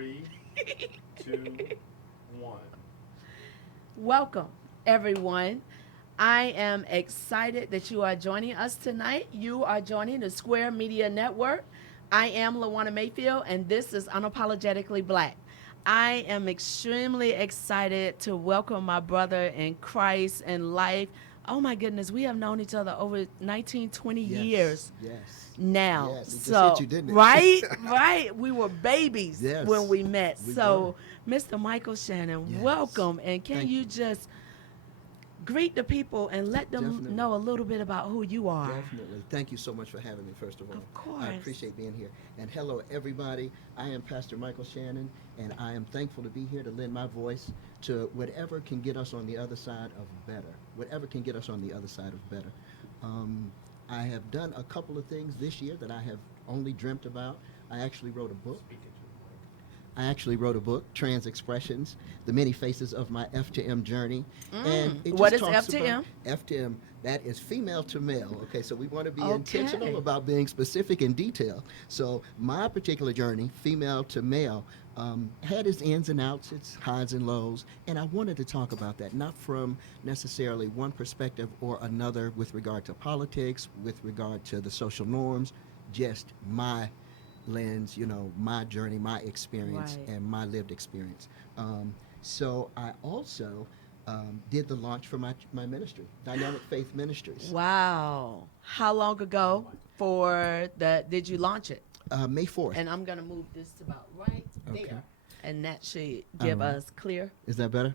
Three, two, one. Welcome, everyone. I am excited that you are joining us tonight. You are joining the Square Media Network. I am LaWana Mayfield, and this is Unapologetically Black. I am extremely excited to welcome my brother in Christ and life. Oh my goodness, we have known each other over 19, 20 years Yes. now. Yes. It just hit So, you, didn't it? right. We were babies when Yes. we met. We So, Mr. Michael Shannon, Yes. welcome. And can Thank you you. just greet the people and let them Definitely. know a little bit about who you are? Definitely. Thank you so much for having me, first of all. Of course. I appreciate being here. And hello, everybody. I am Pastor Michael Shannon, and I am thankful to be here to lend my voice to whatever can get us on the other side of better. Whatever can get us on the other side of better. I have done a couple of things this year that I have only dreamt about. I actually wrote a book. Trans Expressions, The Many Faces of My F to M Journey. And it What just is talks F to about M? F to M, that is female to male. Okay, so we want to be Okay. intentional about being specific and detailed. So my particular journey, female to male, had its ins and outs, its highs and lows, and I wanted to talk about that, not from necessarily one perspective or another with regard to politics, with regard to the social norms, just my lens, my journey, my experience, Right. and my lived experience. So I also did the launch for my ministry, Dynamic Faith Ministries. Wow. How long ago did you launch it? May 4th. And I'm going to move this to about right Okay. there. And that should give right. us clear. Is that better?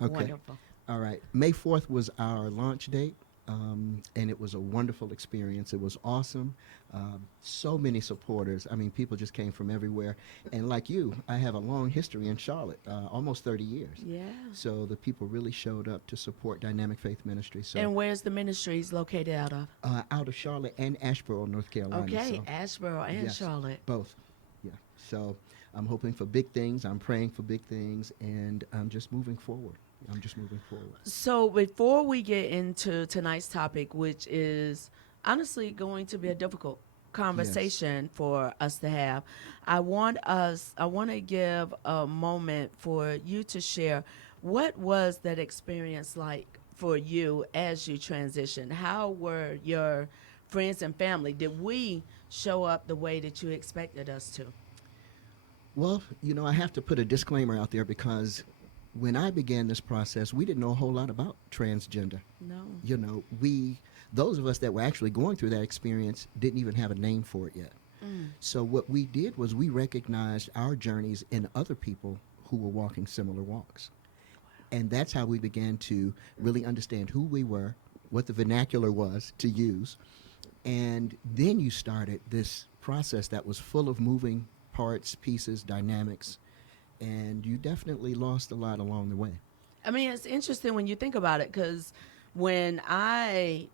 Okay. Wonderful. All right. May 4th was our launch date, and it was a wonderful experience. It was awesome. So many supporters. I mean, people just came from everywhere. And like you, I have a long history in Charlotte, almost 30 years. Yeah. So the people really showed up to support Dynamic Faith Ministry. So And where's the ministries located out of? out of Charlotte and Asheboro, North Carolina. Okay, So, Asheboro and yes, Charlotte. both. Yeah. So I'm hoping for big things. I'm praying for big things, and I'm just moving forward. So before we get into tonight's topic, which is honestly going to be a difficult conversation for us to have, I want to give a moment for you to share what was that experience like for you as you transitioned. How were your friends and family? Did we show up the way that you expected us to? Well, I have to put a disclaimer out there because when I began this process, we didn't know a whole lot about transgender. No. Those of us that were actually going through that experience didn't even have a name for it yet. So what we did was we recognized our journeys in other people who were walking similar walks. And that's how we began to really understand who we were, what the vernacular was to use. And then you started this process that was full of moving parts, pieces, dynamics, and you definitely lost a lot along the way. I mean, it's interesting when you think about it, because when I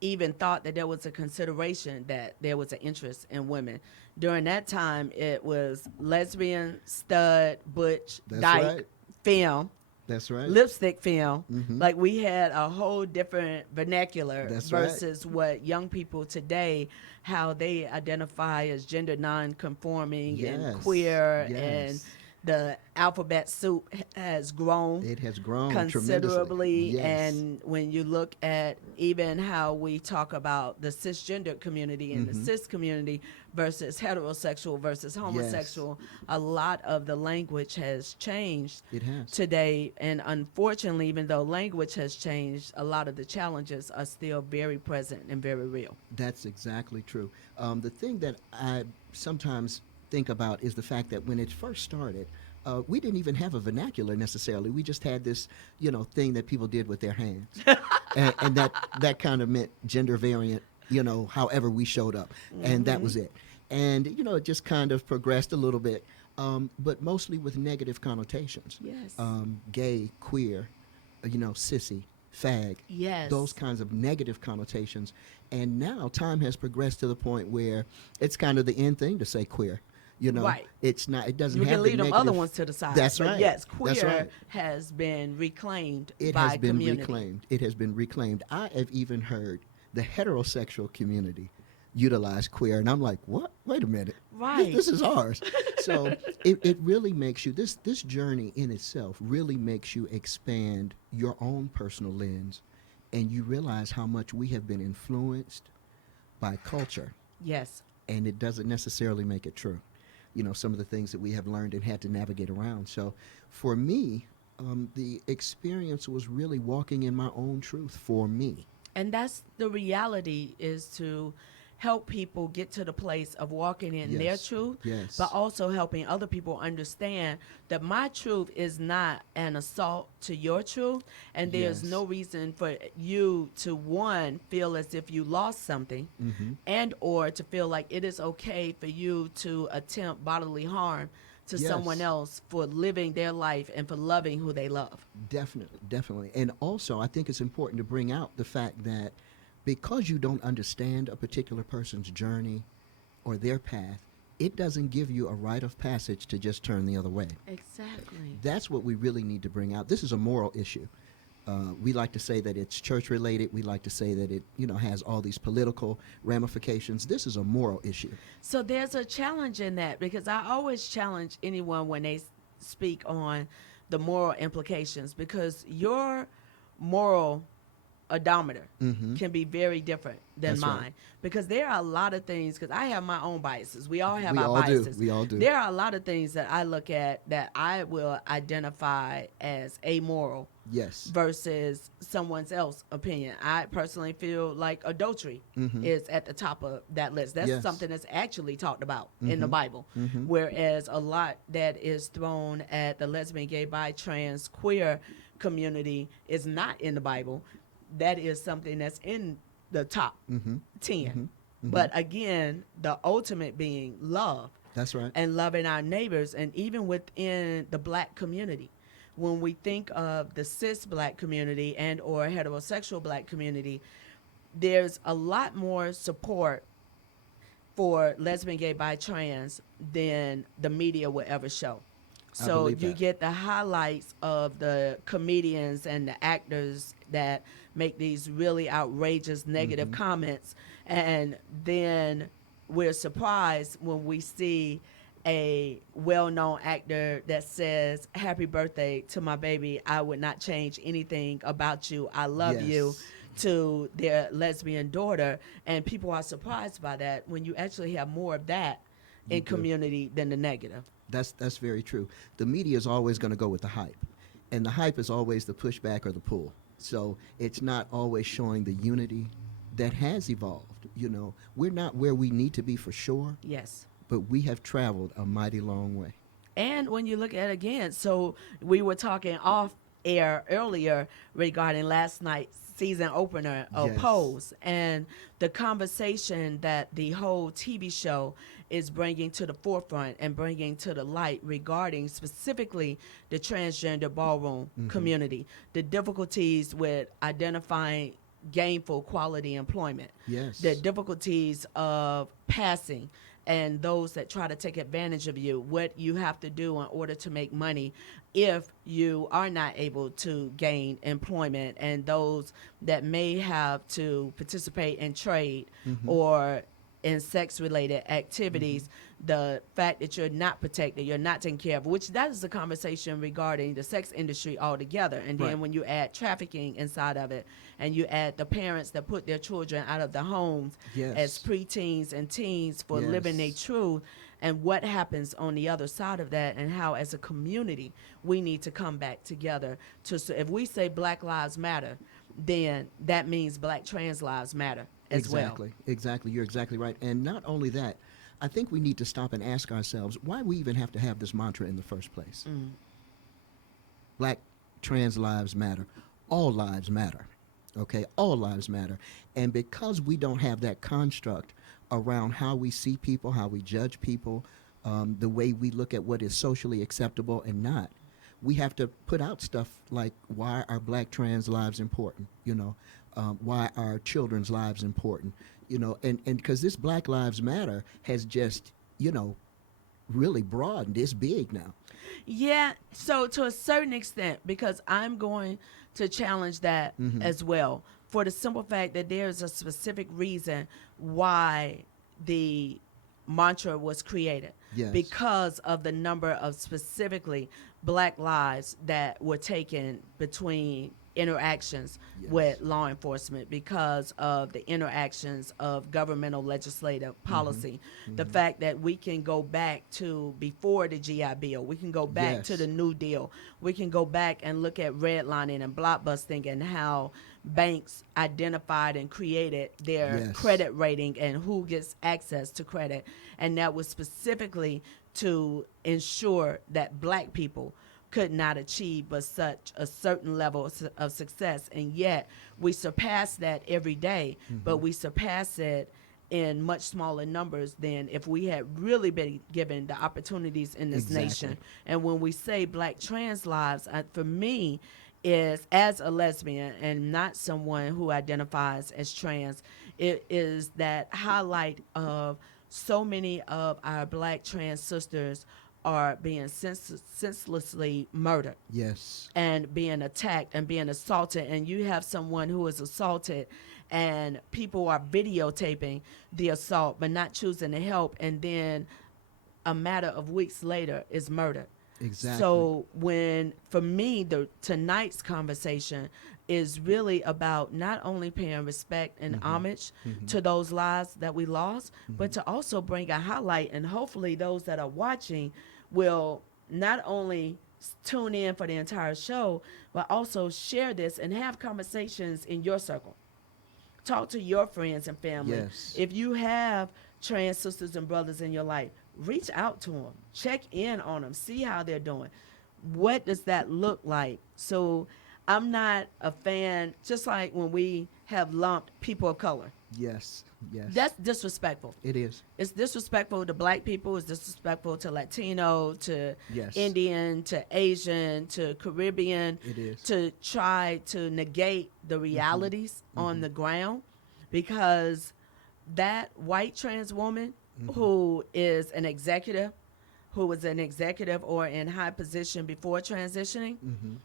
even thought that there was a consideration that there was an interest in women, during that time it was lesbian, stud, butch, That's dyke, right. film, That's right. lipstick film. Mhm. Like, we had a whole different vernacular That's right. versus what young people today, how they identify as gender non-conforming and Yes. queer, Yes. and the alphabet soup has grown It has grown considerably. tremendously. Yes. And when you look at even how we talk about the cisgender community and the cis community versus heterosexual versus homosexual, a lot of the language has changed It has. today. And unfortunately, even though language has changed, a lot of the challenges are still very present and very real. That's exactly true. The thing that I sometimes think about is the fact that when it first started, we didn't even have a vernacular necessarily. We just had this, thing that people did with their hands, and that kind of meant gender variant, however we showed up, and that was it. And it just kind of progressed a little bit, but mostly with negative connotations. Yes. Gay, queer, sissy, fag. Yes. Those kinds of negative connotations. And now time has progressed to the point where it's kind of the end thing to say queer. Right. It's not. It doesn't You have can the leave them negative. other ones to the side. That's but right. yes, That's queer right. has been reclaimed It by has been community. reclaimed. It has been reclaimed. I have even heard the heterosexual community utilize queer, and I'm like, what? Wait a minute, Right. this is ours. So it really makes you, this journey in itself really makes you expand your own personal lens, and you realize how much we have been influenced by culture, Yes. and it doesn't necessarily make it true. Some of the things that we have learned and had to navigate around. So for me, the experience was really walking in my own truth for me. And that's the reality, is to help people get to the place of walking in their Yes. truth, Yes. but also helping other people understand that my truth is not an assault to your truth, and there's Yes. no reason for you to, one, feel as if you lost something, Mm-hmm. and or to feel like it is okay for you to attempt bodily harm to Yes. someone else for living their life and for loving who they love. Definitely, definitely. And also, I think it's important to bring out the fact that because you don't understand a particular person's journey or their path, it doesn't give you a rite of passage to just turn the other way. Exactly. That's what we really need to bring out. This is a moral issue. We like to say that it's church related. We like to say that it, has all these political ramifications. This is a moral issue. So there's a challenge in that, because I always challenge anyone when they speak on the moral implications, because your moral odometer Mm-hmm. can be very different than That's mine, right. because there are a lot of things, because I have my own biases. We all have We our all do. biases. We all do. There are a lot of things that I look at that I will identify as amoral Yes. versus someone else's opinion. I personally feel like adultery Mm-hmm. is at the top of that list. That's Yes. something that's actually talked about in the Mhm. Bible. Mhm. Whereas a lot that is thrown at the lesbian, gay, bi, trans, queer community is not in the Bible. That is something that's in the top Mm-hmm. 10. Mhm. Mhm. But again, the ultimate being love, That's right. and loving our neighbors, and even within the black community. When we think of the cis black community and or heterosexual black community, there's a lot more support for lesbian, gay, bi, trans than the media will ever show. I So believe you that. get the highlights of the comedians and the actors that make these really outrageous negative Mhm. comments, and then we're surprised when we see a well-known actor that says, "Happy birthday to my baby. I would not change anything about you. I love you," Yes. to their lesbian daughter, and people are surprised by that when you actually have more of that You in do. community than the negative. That's very true. The media is always going to go with the hype, and the hype is always the pushback or the pull. So it's not always showing the unity that has evolved. We're not where we need to be for sure, Yes. but we have traveled a mighty long way. And when you look at it again, so we were talking off air earlier regarding last night's season opener of Yes. Pose, and the conversation that the whole TV show is bringing to the forefront and bringing to the light regarding specifically the transgender ballroom community, the difficulties with identifying gainful quality employment, Yes. the difficulties of passing, and those that try to take advantage of you, what you have to do in order to make money if you are not able to gain employment, and those that may have to participate in trade or in sex related activities, the fact that you're not protected, you're not taken care of, which that is a conversation regarding the sex industry altogether. And then Right. when you add trafficking inside of it, and you add the parents that put their children out of the homes Yes. as preteens and teens for living their Yes. truth, and what happens on the other side of that, and how as a community we need to come back together to, so if we say Black Lives Matter, then that means Black trans lives matter as well. Exactly. You're exactly right. And not only that, I think we need to stop and ask ourselves why we even have to have this mantra in the first place. Black trans lives matter. All lives matter. Okay? All lives matter. And because we don't have that construct around how we see people, how we judge people, the way we look at what is socially acceptable and not, we have to put out stuff like why are black trans lives important, why are children's lives important, and because this Black Lives Matter has just, really broadened. It's big now. Yeah, so to a certain extent, because I'm going to challenge that as well. for the simple fact that there's a specific reason why the mantra was created. Yes. Because of the number of specifically black lives that were taken between interactions Yes. with law enforcement, because of the interactions of governmental legislative policy. The fact that we can go back to before the GI Bill, we can go back to Yes. the New Deal, we can go back and look at redlining and blockbusting and how banks identified and created their Yes. credit rating and who gets access to credit. And that was specifically to ensure that black people could not achieve but such a certain level of success. And yet we surpass that every day, but we surpass it in much smaller numbers than if we had really been given the opportunities in this Exactly. nation. And when we say black trans lives, for me, is as a lesbian and not someone who identifies as trans, it is that highlight of so many of our black trans sisters are being senselessly murdered Yes. and being attacked and being assaulted. And you have someone who is assaulted and people are videotaping the assault but not choosing to help, and then a matter of weeks later is murdered. Exactly. So when, for me, tonight's conversation is really about not only paying respect and homage to those lives that we lost, but to also bring a highlight, and hopefully those that are watching will not only tune in for the entire show, but also share this and have conversations in your circle. Talk to your friends and family. Yes. If you have trans sisters and brothers in your life, reach out to them, check in on them, see how they're doing. What does that look like? So I'm not a fan, just like when we have lumped people of color. Yes. Yes. That's disrespectful. It is. It's disrespectful to black people. It's disrespectful to Latino, to Yes. Indian, to Asian, to Caribbean. It is. To try to negate the realities on the ground, because that white trans woman who is an executive, who was an executive or in high position before transitioning,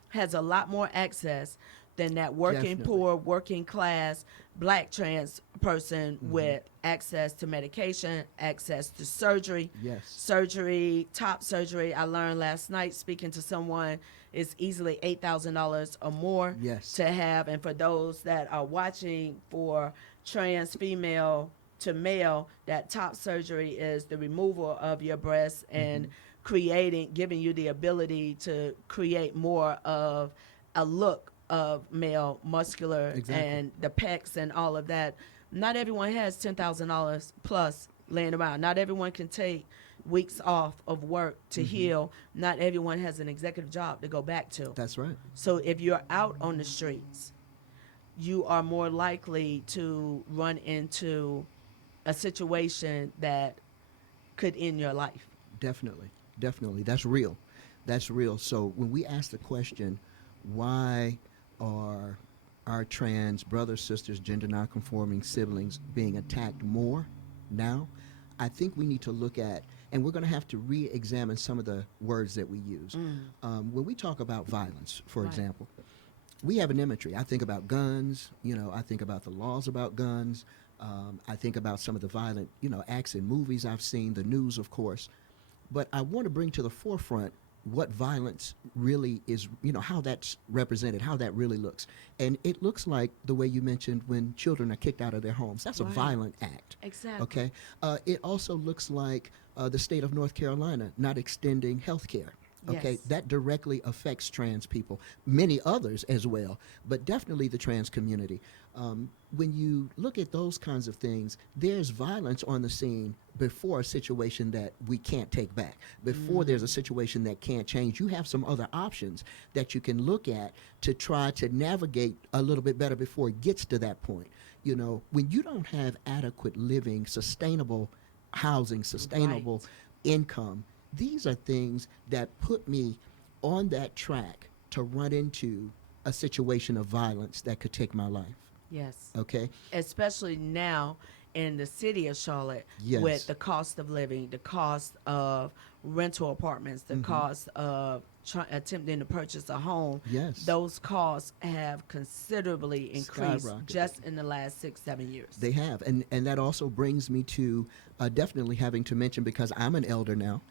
has a lot more access than that working Definitely. poor, working class black trans person with access to medication, access to surgery. Yes. Surgery, top surgery. I learned last night speaking to someone, is easily $8,000 or more Yes. to have. And for those that are watching, for trans female to male, that top surgery is the removal of your breasts and giving you the ability to create more of a look of male muscular. Exactly. And the pecs and all of that. Not everyone has $10,000 plus laying around. Not everyone can take weeks off of work to heal. Not everyone has an executive job to go back to. That's right. So if you're out on the streets, you are more likely to run into a situation that could end your life. Definitely. Definitely. That's real. That's real. So when we ask the question, why are our trans brothers, sisters, gender nonconforming siblings being attacked more now, I think we need to look at, and we're going to have to re-examine some of the words that we use. When we talk about violence, for Right. example, we have an imagery. I think about guns, I think about the laws about guns. I think about some of the violent, acts in movies I've seen, the news, of course. But I want to bring to the forefront what violence really is, how that's represented, how that really looks. And it looks like the way you mentioned when children are kicked out of their homes. That's Right. a violent act. Exactly. Okay? It also looks like the state of North Carolina not extending health care. Okay, Yes. that directly affects trans people, many others as well, but definitely the trans community. When you look at those kinds of things, there's violence on the scene before a situation that we can't take back. Before there's a situation that can't change, you have some other options that you can look at to try to navigate a little bit better before it gets to that point. When you don't have adequate living, sustainable housing, sustainable income, these are things that put me on that track to run into a situation of violence that could take my life. Yes. Okay? Especially now in the city of Charlotte, Yes. with the cost of living, the cost of rental apartments, the cost of attempting to purchase a home, Yes. those costs have considerably increased Skyrocketed. just in the last 6-7 years. They have, and that also brings me to definitely having to mention, because I'm an elder now,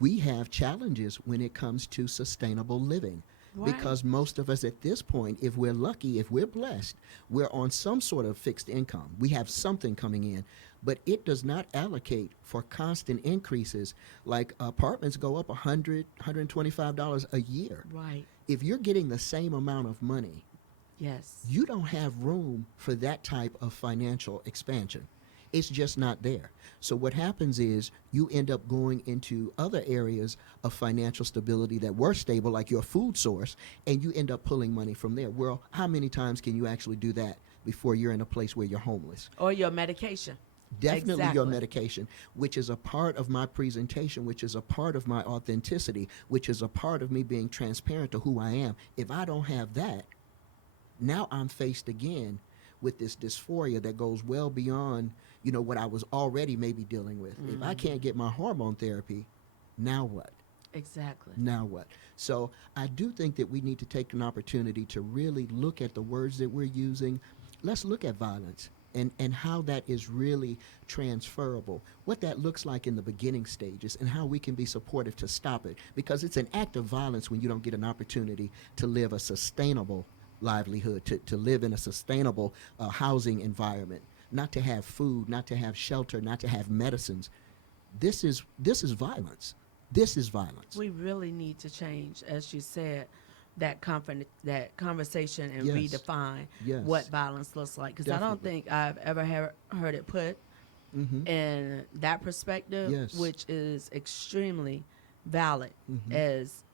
we have challenges when it comes to sustainable living. Right. Because most of us at this point, if we're lucky, if we're blessed, we're on some sort of fixed income. We have something coming in, but it does not allocate for constant increases. Like apartments go up $100, $125 a year. Right. If you're getting the same amount of money, Yes. you don't have room for that type of financial expansion. It's just not there. So what happens is you end up going into other areas of financial stability that were stable, like your food source, and you end up pulling money from there. Well, how many times can you actually do that before you're in a place where you're homeless? Or your medication. Definitely your Exactly. medication, which is a part of my presentation, which is a part of my authenticity, which is a part of me being transparent to who I am. If I don't have that, now I'm faced again with this dysphoria that goes well beyond, what I was already maybe dealing with. If I can't get my hormone therapy, now what? Exactly. Now what? So I do think that we need to take an opportunity to really look at the words that we're using. Let's look at violence and how that is really transferable, what that looks like in the beginning stages, and how we can be supportive to stop it. Because it's an act of violence when you don't get an opportunity to live a sustainable livelihood, to live in a sustainable housing environment, not to have food, not to have shelter, not to have medicines. This is violence. This is violence. We really need to change, as you said, that conversation and Yes. redefine Yes. what violence looks like. Because I don't Definitely. think I've ever heard it put Mm-hmm. in that perspective, Yes. which is extremely valid Mhm. as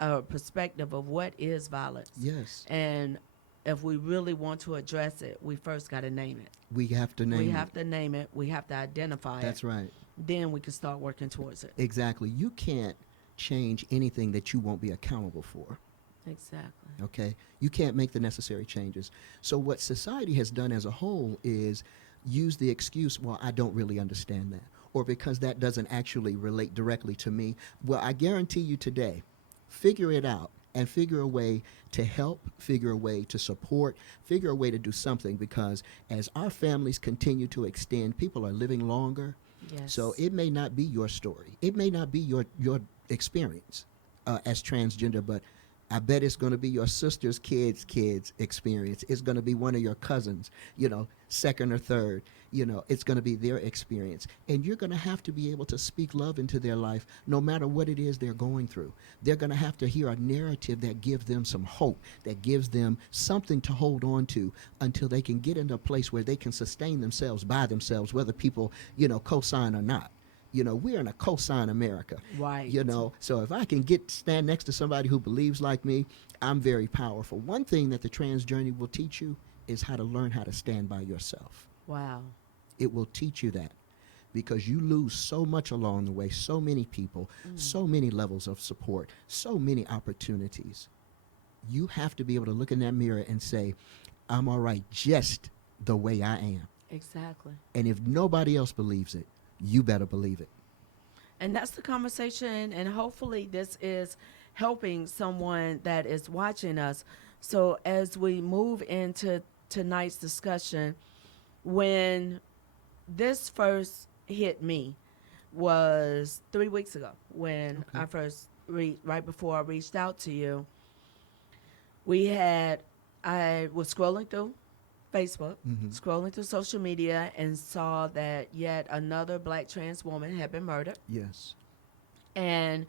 a perspective of what is violence. Yes. And if we really want to address it, we first got to name it. We have to name We it. have to name it. We have to identify That's it. right. Then we can start working towards it. Exactly. You can't change anything that you won't be accountable for. Exactly. Okay? You can't make the necessary changes. So what society has done as a whole is use the excuse, well, I don't really understand that. Or because that doesn't actually relate directly to me. Well, I guarantee you today, figure it out and figure a way to help, figure a way to support, figure a way to do something, because as our families continue to extend, people are living longer. Yes. So it may not be your story. It may not be your experience as transgender, but I bet it's going to be your sister's kids' experience. It's going to be one of your cousins, second or third. It's going to be their experience. And you're going to have to be able to speak love into their life no matter what it is they're going through. They're going to have to hear a narrative that gives them some hope, that gives them something to hold on to until they can get into a place where they can sustain themselves by themselves, whether people, co-sign or not. We're in a cosign America. Right. So if I can stand next to somebody who believes like me, I'm very powerful. One thing that the trans journey will teach you is how to learn how to stand by yourself. Wow. It will teach you that, because you lose so much along the way, so many people, so many levels of support, so many opportunities. You have to be able to look in that mirror and say, I'm all right just the way I am. Exactly. And if nobody else believes it, you better believe it. And that's the conversation, and hopefully this is helping someone that is watching us. So as we move into tonight's discussion, when this first hit me was 3 weeks ago, when Okay. I first right before I reached out to you. I was scrolling through Facebook, scrolling through social media, and saw that yet another black trans woman had been murdered. Yes. And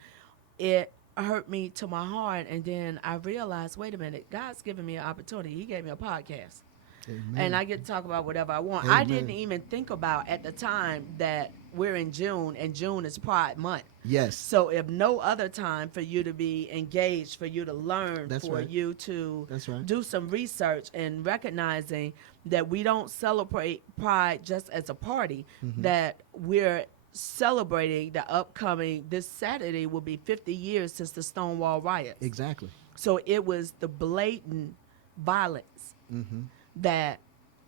it hurt me to my heart. And then I realized, wait a minute, God's giving me an opportunity. He gave me a podcast. Amen. And I get to talk about whatever I want. Amen. I didn't even think about at the time that we're in June, and June is Pride Month. Yes. So if no other time for you to be engaged, for you to learn, That's for right. you to That's right. do some research and recognizing that we don't celebrate Pride just as a party, that we're celebrating the upcoming, this Saturday will be 50 years since the Stonewall riots. Exactly. So it was the blatant violence that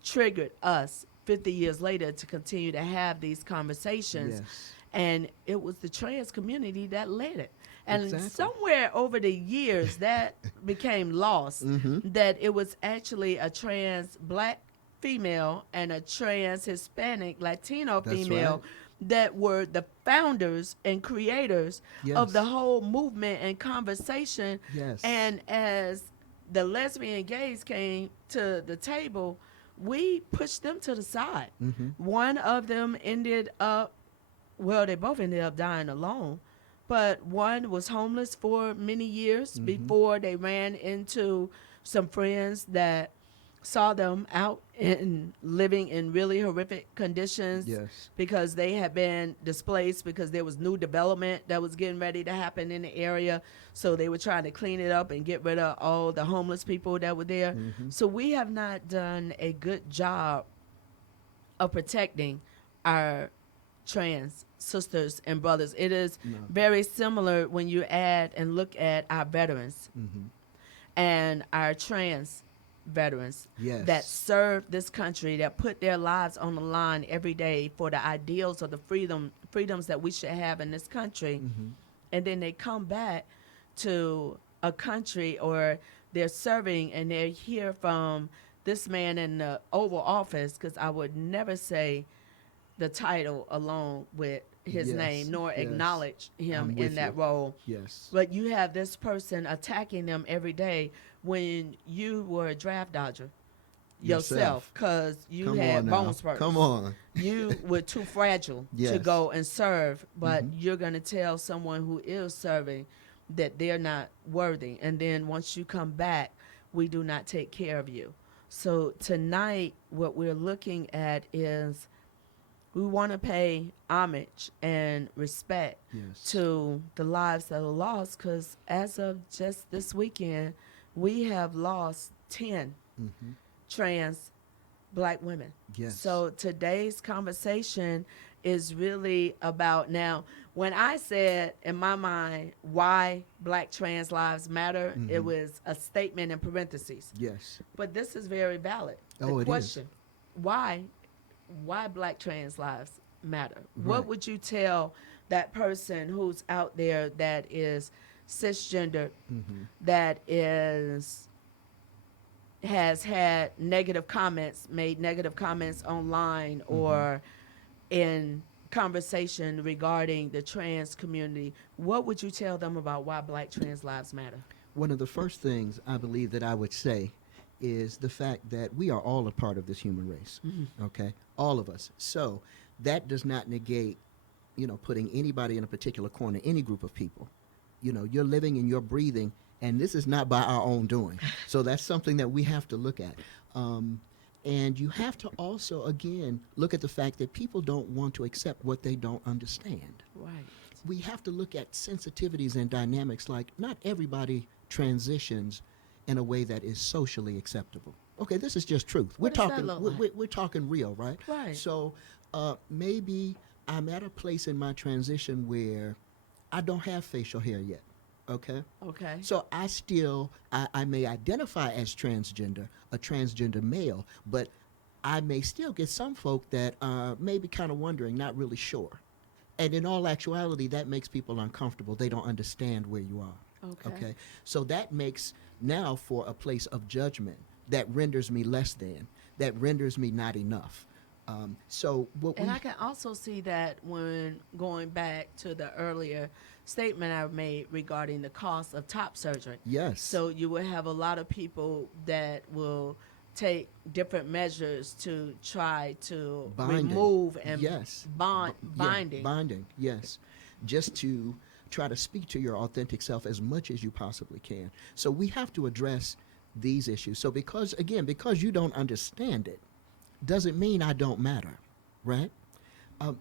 triggered us 50 years later to continue to have these conversations. Yes. And it was the trans community that led it. And Exactly. somewhere over the years, that became lost, Mm-hmm. that it was actually a trans black female and a trans Hispanic Latino That's female right. that were the founders and creators of the Yes. whole movement and conversation. Yes. And as the lesbian gays came to the table, we pushed them to the side. Mm-hmm. One of them ended up, well, they both ended up dying alone, but one was homeless for many years Mm-hmm. before they ran into some friends that saw them out and living in really horrific conditions Yes. because they had been displaced because there was new development that was getting ready to happen in the area. So they were trying to clean it up and get rid of all the homeless people that were there. Mm-hmm. So we have not done a good job of protecting our trans sisters and brothers. It is No. very similar when you add and look at our veterans Mm-hmm. and our trans veterans Yes. that served this country, that put their lives on the line every day for the ideals of the freedoms that we should have in this country. Mm-hmm. And then they come back to a country, or they're serving and they hear from this man in the Oval Office, because I would never say the title along with his Yes, name, nor yes. acknowledge him I'm in with that you. role. Yes. But you have this person attacking them every day when you were a draft dodger yourself, because you Come had on now. bone spurs. Come on. You were too fragile to Yes. go and serve, but Mhm. you're going to tell someone who is serving that they're not worthy. And then once you come back, we do not take care of you. So tonight, what we're looking at is we want to pay homage and respect Yes. to the lives that are lost, because as of just this weekend, we have lost 10 Mm-hmm. trans black women. Yes. So today's conversation is really about, now, when I said in my mind why black trans lives matter, it Mhm. was a statement in parentheses. Yes. But this is very valid. Oh, it The is. question, why black trans lives matter? Right. What would you tell that person who's out there that is cisgender, Mm-hmm. that has had negative comments, made negative comments online or in conversation regarding the trans community? What would you tell them about why black trans lives matter? One of the first things I believe that I would say is the fact that we are all a part of this human race. Okay? All of us. So that does not negate, putting anybody in a particular corner, any group of people. You're living and you're breathing, and this is not by our own doing. So that's something that we have to look at. And you have to also, again, look at the fact that people don't want to accept what they don't understand. Right. We have to look at sensitivities and dynamics, like not everybody transitions in a way that is socially acceptable. Okay, this is just truth. What does that look like? We're talking real, right? Right. So maybe I'm at a place in my transition where I don't have facial hair yet. Okay. Okay. So I may identify as transgender, a transgender male, but I may still get some folk that may be kind of wondering, not really sure. And in all actuality, that makes people uncomfortable. They don't understand where you are. Okay. So that makes now for a place of judgment that renders me less than, that renders me not enough. And I can also see that when going back to the earlier statement I made regarding the cost of top surgery. Yes. So you will have a lot of people that will take different measures to try to Binding. remove and Yes. binding. Binding, yes. Just to try to speak to your authentic self as much as you possibly can. So we have to address these issues. So because you don't understand it, doesn't mean I don't matter, right?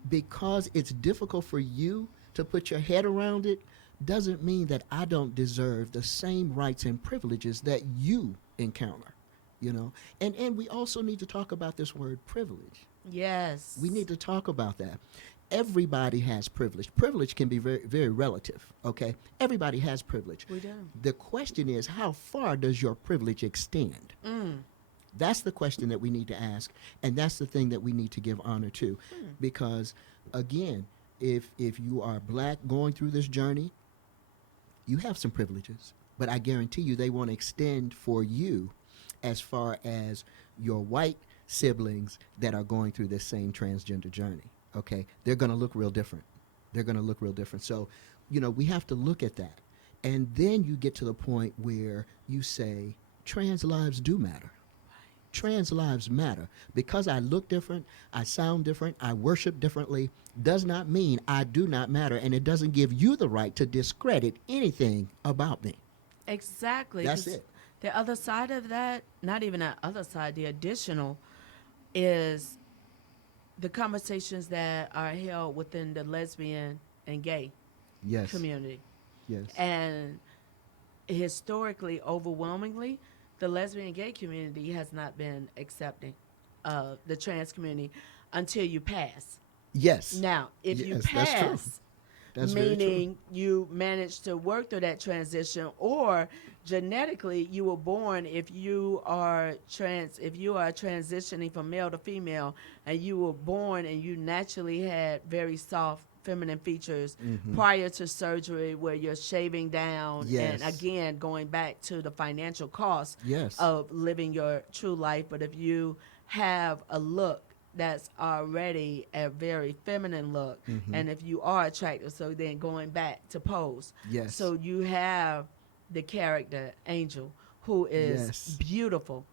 Because it's difficult for you to put your head around it, doesn't mean that I don't deserve the same rights and privileges that you encounter, And we also need to talk about this word privilege. Yes. We need to talk about that. Everybody has privilege. Privilege can be very, very relative, okay? Everybody has privilege. We do. The question is, how far does your privilege extend? That's the question that we need to ask, and that's the thing that we need to give honor to. Because, again, if you are black going through this journey, you have some privileges, but I guarantee you they won't extend for you as far as your white siblings that are going through this same transgender journey. Okay, they're going to look real different. They're going to look real different. So, we have to look at that, and then you get to the point where you say trans lives do matter. Trans lives matter. Because I look different, I sound different, I worship differently, does not mean I do not matter, and it doesn't give you the right to discredit anything about me. Exactly. That's 'Cause it. the other side of that, not even that other side, the additional is the conversations that are held within the lesbian and gay Yes. community. Yes. And historically, overwhelmingly, the lesbian and gay community has not been accepting of the trans community until you pass. Yes. Now, if you Yes, that's true. pass, That's very true. meaning you managed to work through that transition, or genetically you were born, if you are transitioning from male to female, and you were born and you naturally had very soft feminine features prior to surgery, where you're shaving down, Yes. and again going back to the financial cost Yes. of living your true life. But if you have a look that's already a very feminine look, and if you are attractive, so then going back to pose. Yes. So you have the character Angel, who is Yes. beautiful,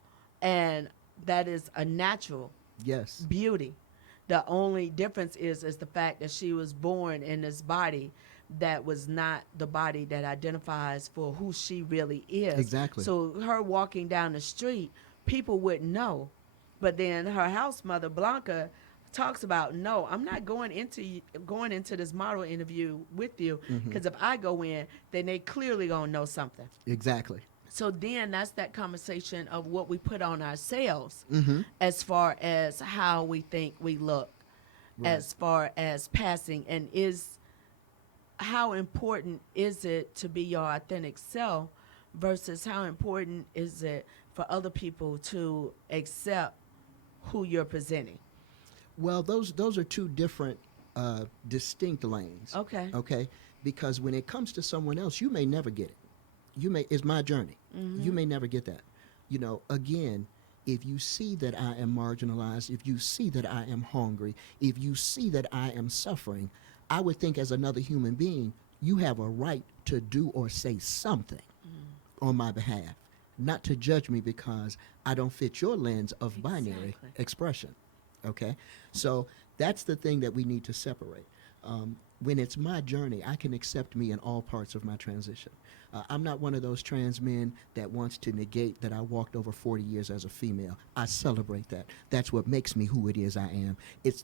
and that is a natural Yes. beauty. The only difference is the fact that she was born in this body that was not the body that identifies for who she really is. Exactly. So her walking down the street, people wouldn't know. But then her house mother, Blanca, talks about, no, I'm not going into this model interview with you, because if I go in, then they clearly gonna know something. Exactly. So then that's that conversation of what we put on ourselves as far as how we think we look, Right. as far as passing, and how important is it to be your authentic self versus how important is it for other people to accept who you're presenting. Well, those are two different distinct lanes. Okay. Okay. Because when it comes to someone else, you may never get it. It's my journey. You may never get that. Again, if you see that I am marginalized, if you see that I am hungry, if you see that I am suffering, I would think as another human being, you have a right to do or say something on my behalf, not to judge me because I don't fit your lens of binary Exactly. expression. Okay? So that's the thing that we need to separate. When it's my journey, I can accept me in all parts of my transition. I'm not one of those trans men that wants to negate that I walked over 40 years as a female. I celebrate that. That's what makes me who it is I am.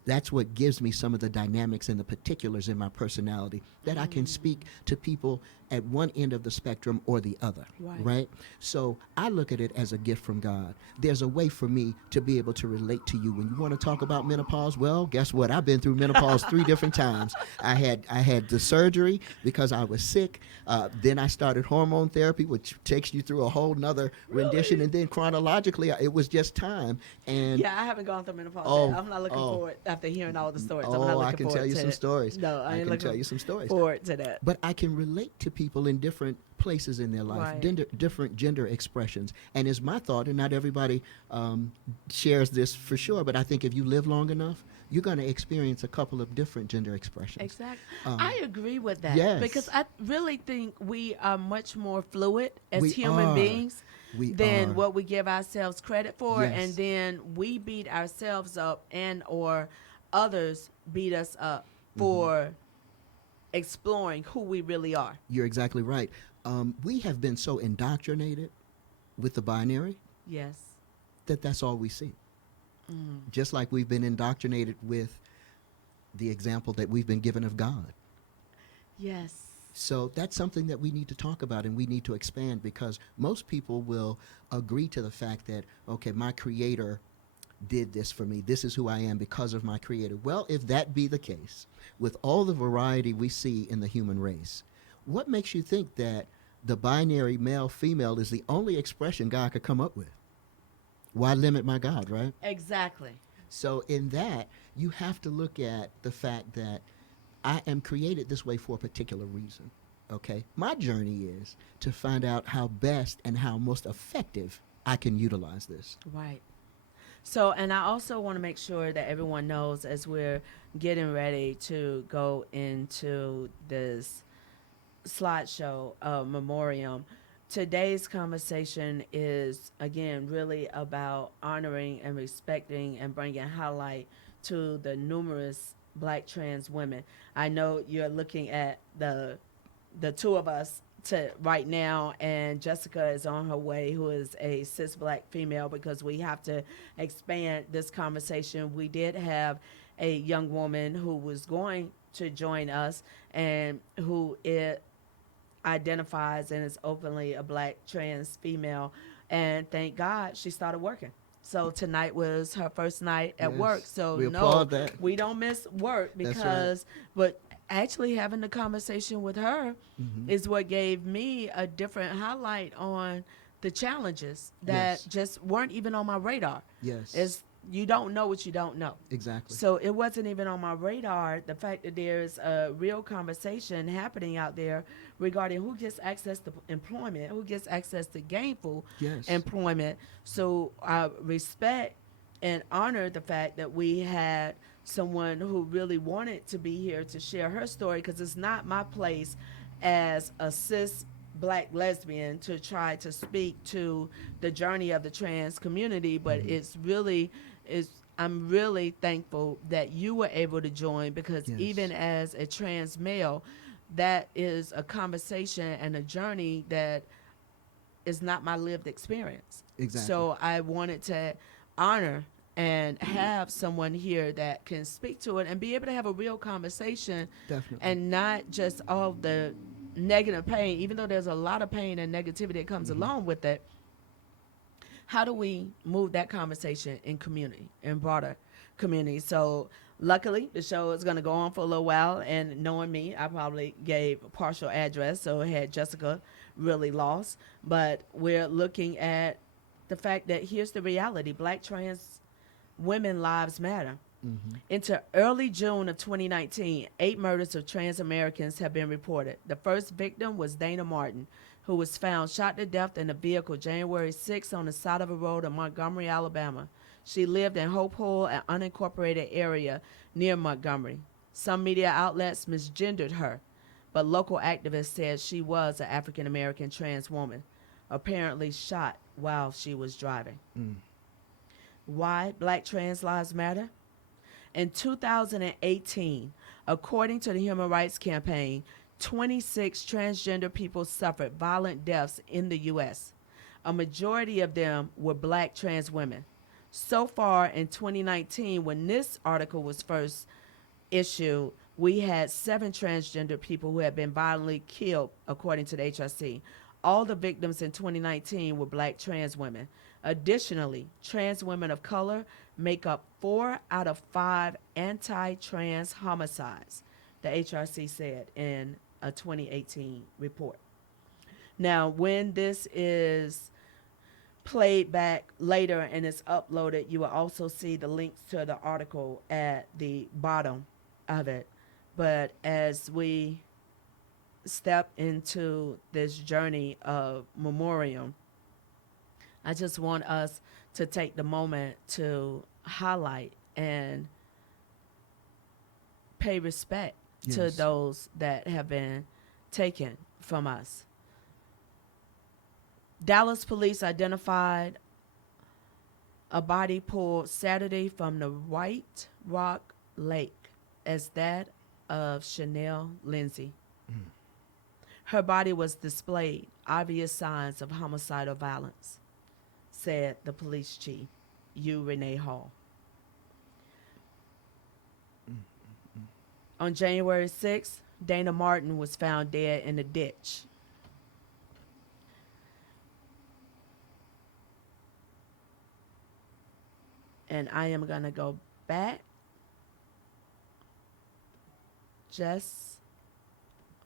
That's what gives me some of the dynamics and the particulars in my personality that I can speak to people at one end of the spectrum or the other. Right? So I look at it as a gift from God. There's a way for me to be able to relate to you. When you want to talk about menopause, well, guess what? I've been through menopause 3 different times. I had the surgery because I was sick. Then I started hormone therapy, which takes you through a whole nother rendition. And then chronologically, it was just time. And Yeah, I haven't gone through menopause Oh, yet. I'm not looking oh. forward after hearing all the stories. I'm Oh, not looking I can forward tell you to some it. stories. No, I ain't can looking tell you some stories. forward to that. But I can relate to people in different places in their life, Right. different gender expressions. And it's my thought, and not everybody shares this for sure, but I think if you live long enough, you're going to experience a couple of different gender expressions. Exactly. I agree with that. yes. Because I really think we are much more fluid as We human are. beings We than are. what we give ourselves credit for. Yes. And then we beat ourselves up, and or others beat us up for exploring who we really are. You're exactly right. We have been so indoctrinated with the binary Yes. that's all we see. Just like we've been indoctrinated with the example that we've been given of God. Yes. So that's something that we need to talk about and we need to expand, because most people will agree to the fact that, okay, my creator did this for me. This is who I am because of my creator. Well, if that be the case, with all the variety we see in the human race, what makes you think that the binary male-female is the only expression God could come up with? Why limit my God, right? Exactly. So in that, you have to look at the fact that I am created this way for a particular reason. Okay? My journey is to find out how best and how most effective I can utilize this. Right. So, and I also want to make sure that everyone knows as we're getting ready to go into this slideshow memoriam. Today's conversation is again really about honoring and respecting and bringing highlight to the numerous Black trans women. I know you're looking at the two of us to right now, and Jessica is on her way, who is a cis Black female, because we have to expand this conversation. We did have a young woman who was going to join us and who it identifies and is openly a Black trans female, and thank God she started working. So tonight was her first night at work. Yes. So We no, applaud that. we don't miss work That's right. because, but actually having the conversation with her Mhm. is what gave me a different highlight on the challenges that Yes. just weren't even on my radar. Yes. Is you don't know what you don't know. Exactly. So it wasn't even on my radar, the fact that there's a real conversation happening out there regarding who gets access to employment, who gets access to gainful Yes. employment. So I respect and honor the fact that we had someone who really wanted to be here to share her story, because it's not my place as a cis Black lesbian to try to speak to the journey of the trans community, but it's really is I'm really thankful that you were able to join, because Yes. even as a trans male, that is a conversation and a journey that is not my lived experience. Exactly. So I wanted to honor and have someone here that can speak to it and be able to have a real conversation, Definitely. and not just all the negative pain, even though there's a lot of pain and negativity that comes along with it. How do we move that conversation in community, in broader community? So luckily the show is going to go on for a little while, and knowing me, I probably gave a partial address, so had Jessica really lost. But we're looking at the fact that here's the reality: Black trans women lives matter. Into early June of 2019, 8 murders of trans Americans have been reported. The first victim was Dana Martin, who was found shot to death in a vehicle January 6 on the side of a road in Montgomery, Alabama. She lived in Hope Hole, an unincorporated area near Montgomery. Some media outlets misgendered her, but local activists said she was an African American trans woman, apparently shot while she was driving. Why Black trans lives matter? In 2018, according to the Human Rights Campaign, 26 transgender people suffered violent deaths in the U.S. A majority of them were Black trans women. So far in 2019, when this article was first issued, we had 7 transgender people who had been violently killed, according to the HRC. All the victims in 2019 were Black trans women. Additionally, trans women of color make up 4 out of 5 anti-trans homicides, the HRC said in a 2018 report. Now, when this is played back later and it's uploaded, you will also see the links to the article at the bottom of it. But as we step into this journey of memoriam, I just want us to take the moment to highlight and pay respect to Yes. those that have been taken from us. Dallas police identified a body pulled Saturday from the White Rock Lake as that of Chanel Lindsay. Her body was displayed, obvious signs of homicidal violence, said the police chief, U. Renee Hall. On January 6th, Dana Martin was found dead in a ditch. And I am going to go back just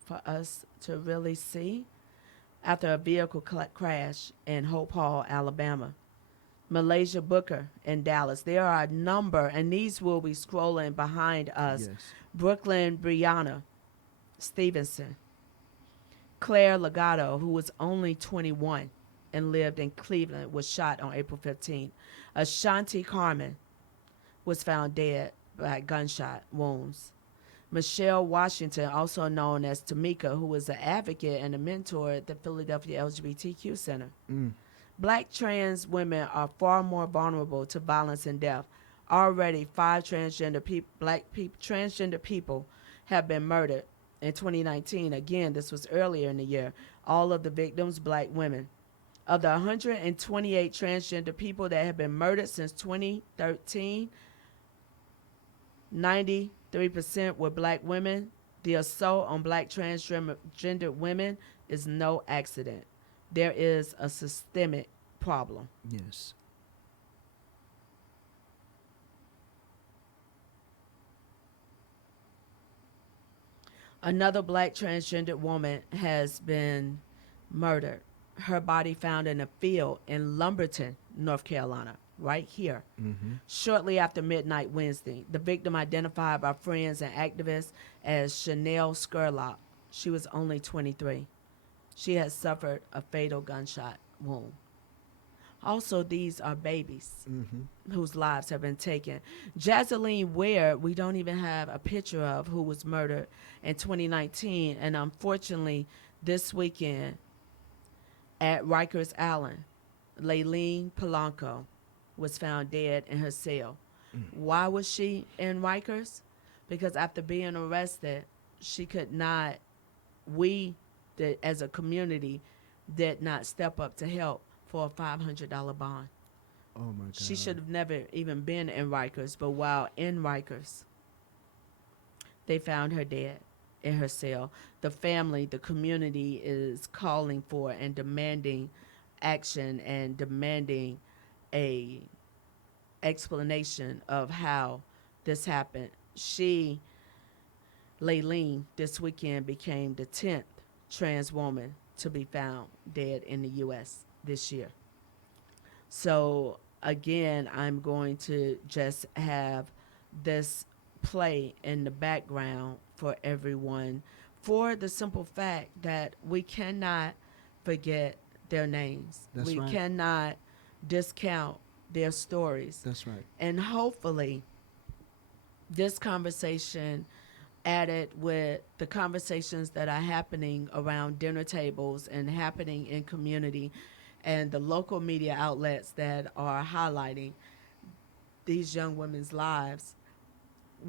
for us to really see. After a vehicle crash in Hope Hall, Alabama, Malaysia Booker in Dallas. There are a number, and these will be scrolling behind us. Yes. Brooklyn Brianna Stevenson. Claire Legato, who was only 21 and lived in Cleveland, was shot on April 15th. Ashanti Carmen was found dead by gunshot wounds. Michelle Washington, also known as Tamika, who was an advocate and a mentor at the Philadelphia LGBTQ Center. Mm. Black trans women are far more vulnerable to violence and death. Already, 5 transgender people have been murdered in 2019. Again, this was earlier in the year. All of the victims, black women. Of the 128 transgender people that have been murdered since 2013, 93% were black women. The assault on black transgender women is no accident. There is a systemic problem. Yes. Another black transgender woman has been murdered. Her body found in a field in Lumberton, North Carolina, right here. Mm-hmm. Shortly after midnight Wednesday, the victim identified by friends and activists as Chanel Skurlock. She was only 23. She had suffered a fatal gunshot wound. Also, these are babies Mm-hmm. whose lives have been taken. Jazeline Ware, we don't even have a picture of, who was murdered in 2019. And unfortunately, this weekend at Rikers Island, Laylene Polanco was found dead in her cell. Why was she in Rikers? Because after being arrested, she could not, we as a community did not step up to help for a $500 bond. Oh my God. She should have never even been in Rikers, but while in Rikers, they found her dead in her cell. The family, the community is calling for and demanding action and demanding a explanation of how this happened. She, Laylene, this weekend became the 10th trans woman to be found dead in the U.S. this year. So again, I'm going to just have this play in the background for everyone for the simple fact that we cannot forget their names. That's we right. cannot discount their stories. That's right. And hopefully, this conversation added with the conversations that are happening around dinner tables and happening in community and the local media outlets that are highlighting these young women's lives,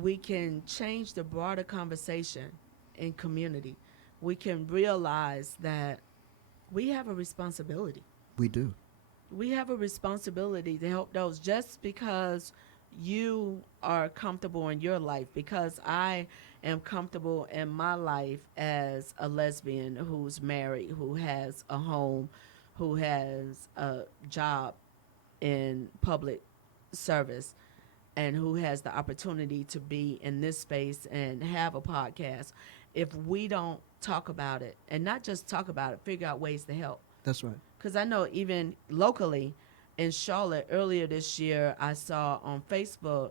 we can change the broader conversation in community. We can realize that we have a responsibility. We do. We have a responsibility to help those. Just because you are comfortable in your life, because I am comfortable in my life as a lesbian who's married, who has a home, who has a job in public service, and who has the opportunity to be in this space and have a podcast, if we don't talk about it, and not just talk about it, figure out ways to help. That's right. Because I know even locally in Charlotte earlier this year, I saw on Facebook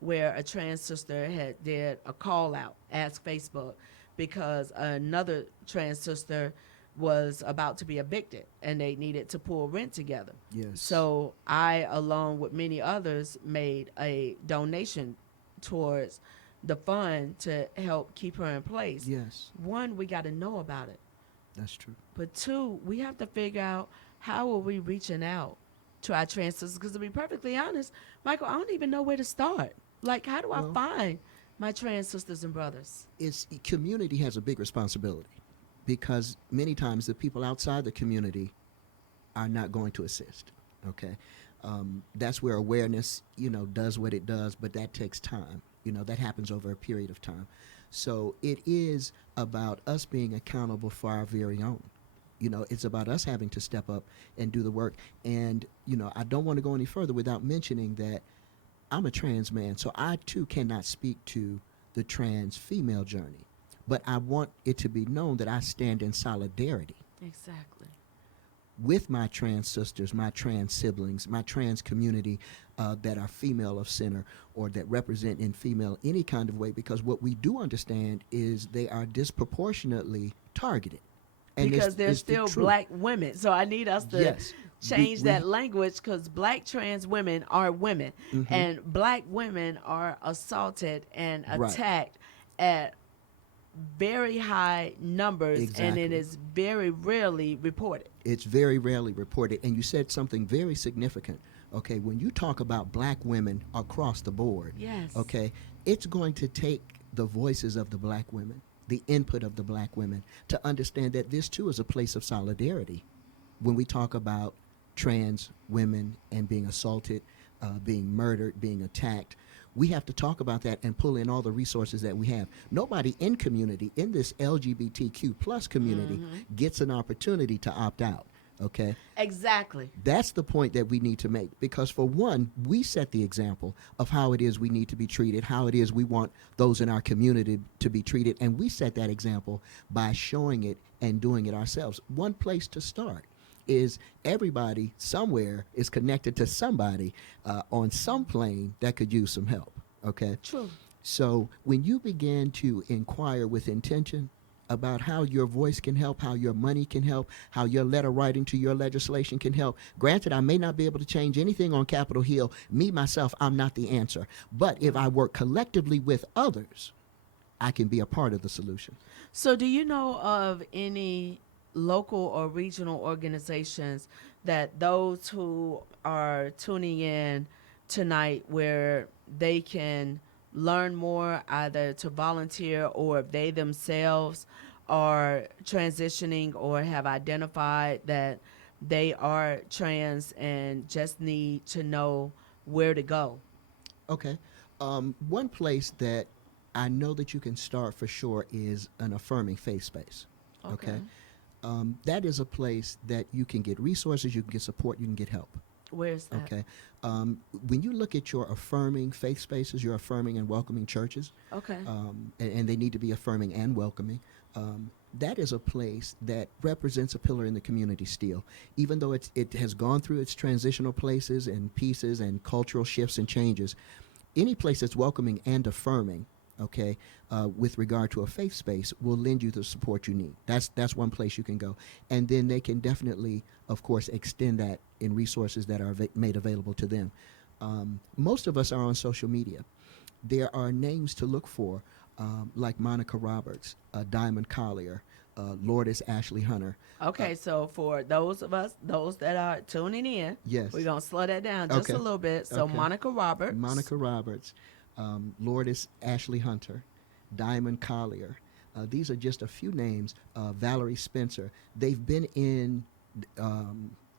where a trans sister had did a call out, ask Facebook, because another trans sister was about to be evicted and they needed to pull rent together. Yes. So I, along with many others, made a donation towards the fund to help keep her in place. Yes. One, we got to know about it. That's true. But two, we have to figure out how are we reaching out to our trans sisters. Because to be perfectly honest, Michael, I don't even know where to start. Like, how do I find my trans sisters and brothers? It's community has a big responsibility because many times the people outside the community are not going to assist. Okay, that's where awareness, does what it does, but that takes time. That happens over a period of time. So it is about us being accountable for our very own. It's about us having to step up and do the work. And, I don't want to go any further without mentioning that I'm a trans man, so I too cannot speak to the trans female journey. But I want it to be known that I stand in solidarity Exactly. with my trans sisters, my trans siblings, my trans community that are female of center or that represent in female any kind of way, because what we do understand is they are disproportionately targeted. And because there's it's the still truth. black women. So I need us to Yes. change that language, because black trans women are women, and black women are assaulted and Right. attacked at very high numbers, and it Exactly. is very rarely reported. It's very rarely reported. And you said something very significant. Okay, when you talk about black women across the board, Yes. okay, it's going to take the voices of the black women, the input of the black women, to understand that this too is a place of solidarity. When we talk about trans women and being assaulted, being murdered, being attacked, we have to talk about that and pull in all the resources that we have. Nobody in community, in this LGBTQ plus community, gets an opportunity to opt out. Okay, Exactly. that's the point that we need to make, because for one, we set the example of how it is we need to be treated, how it is we want those in our community to be treated, and we set that example by showing it and doing it ourselves. One place to start is everybody somewhere is connected to somebody on some plane that could use some help. Okay, True. so when you begin to inquire with intention about how your voice can help, how your money can help, how your letter writing to your legislation can help. Granted, I may not be able to change anything on Capitol Hill. Me, myself, I'm not the answer. But if I work collectively with others, I can be a part of the solution. So, do you know of any local or regional organizations that those who are tuning in tonight where they can learn more, either to volunteer or if they themselves are transitioning or have identified that they are trans and just need to know where to go? Okay. One place that I know that you can start for sure is an affirming faith space. Okay. That is a place that you can get resources, you can get support, you can get help. Where's that? Okay. When you look at your affirming faith spaces, your affirming and welcoming churches, Okay. and they need to be affirming and welcoming, that is a place that represents a pillar in the community still. Even though it has gone through its transitional places and pieces and cultural shifts and changes, any place that's welcoming and affirming, okay, with regard to a faith space, will lend you the support you need. That's one place you can go. And then they can definitely, of course, extend that in resources that are made available to them. Most of us are on social media. There are names to look for, like Monica Roberts, Diamond Collier, Lourdes Ashley Hunter. Okay, so for those of us, those that are tuning in, Yes. we're going to slow that down just Okay. a little bit. So Okay. Monica Roberts. Monica Roberts, Lourdes Ashley Hunter, Diamond Collier. These are just a few names. Valerie Spencer. They've been in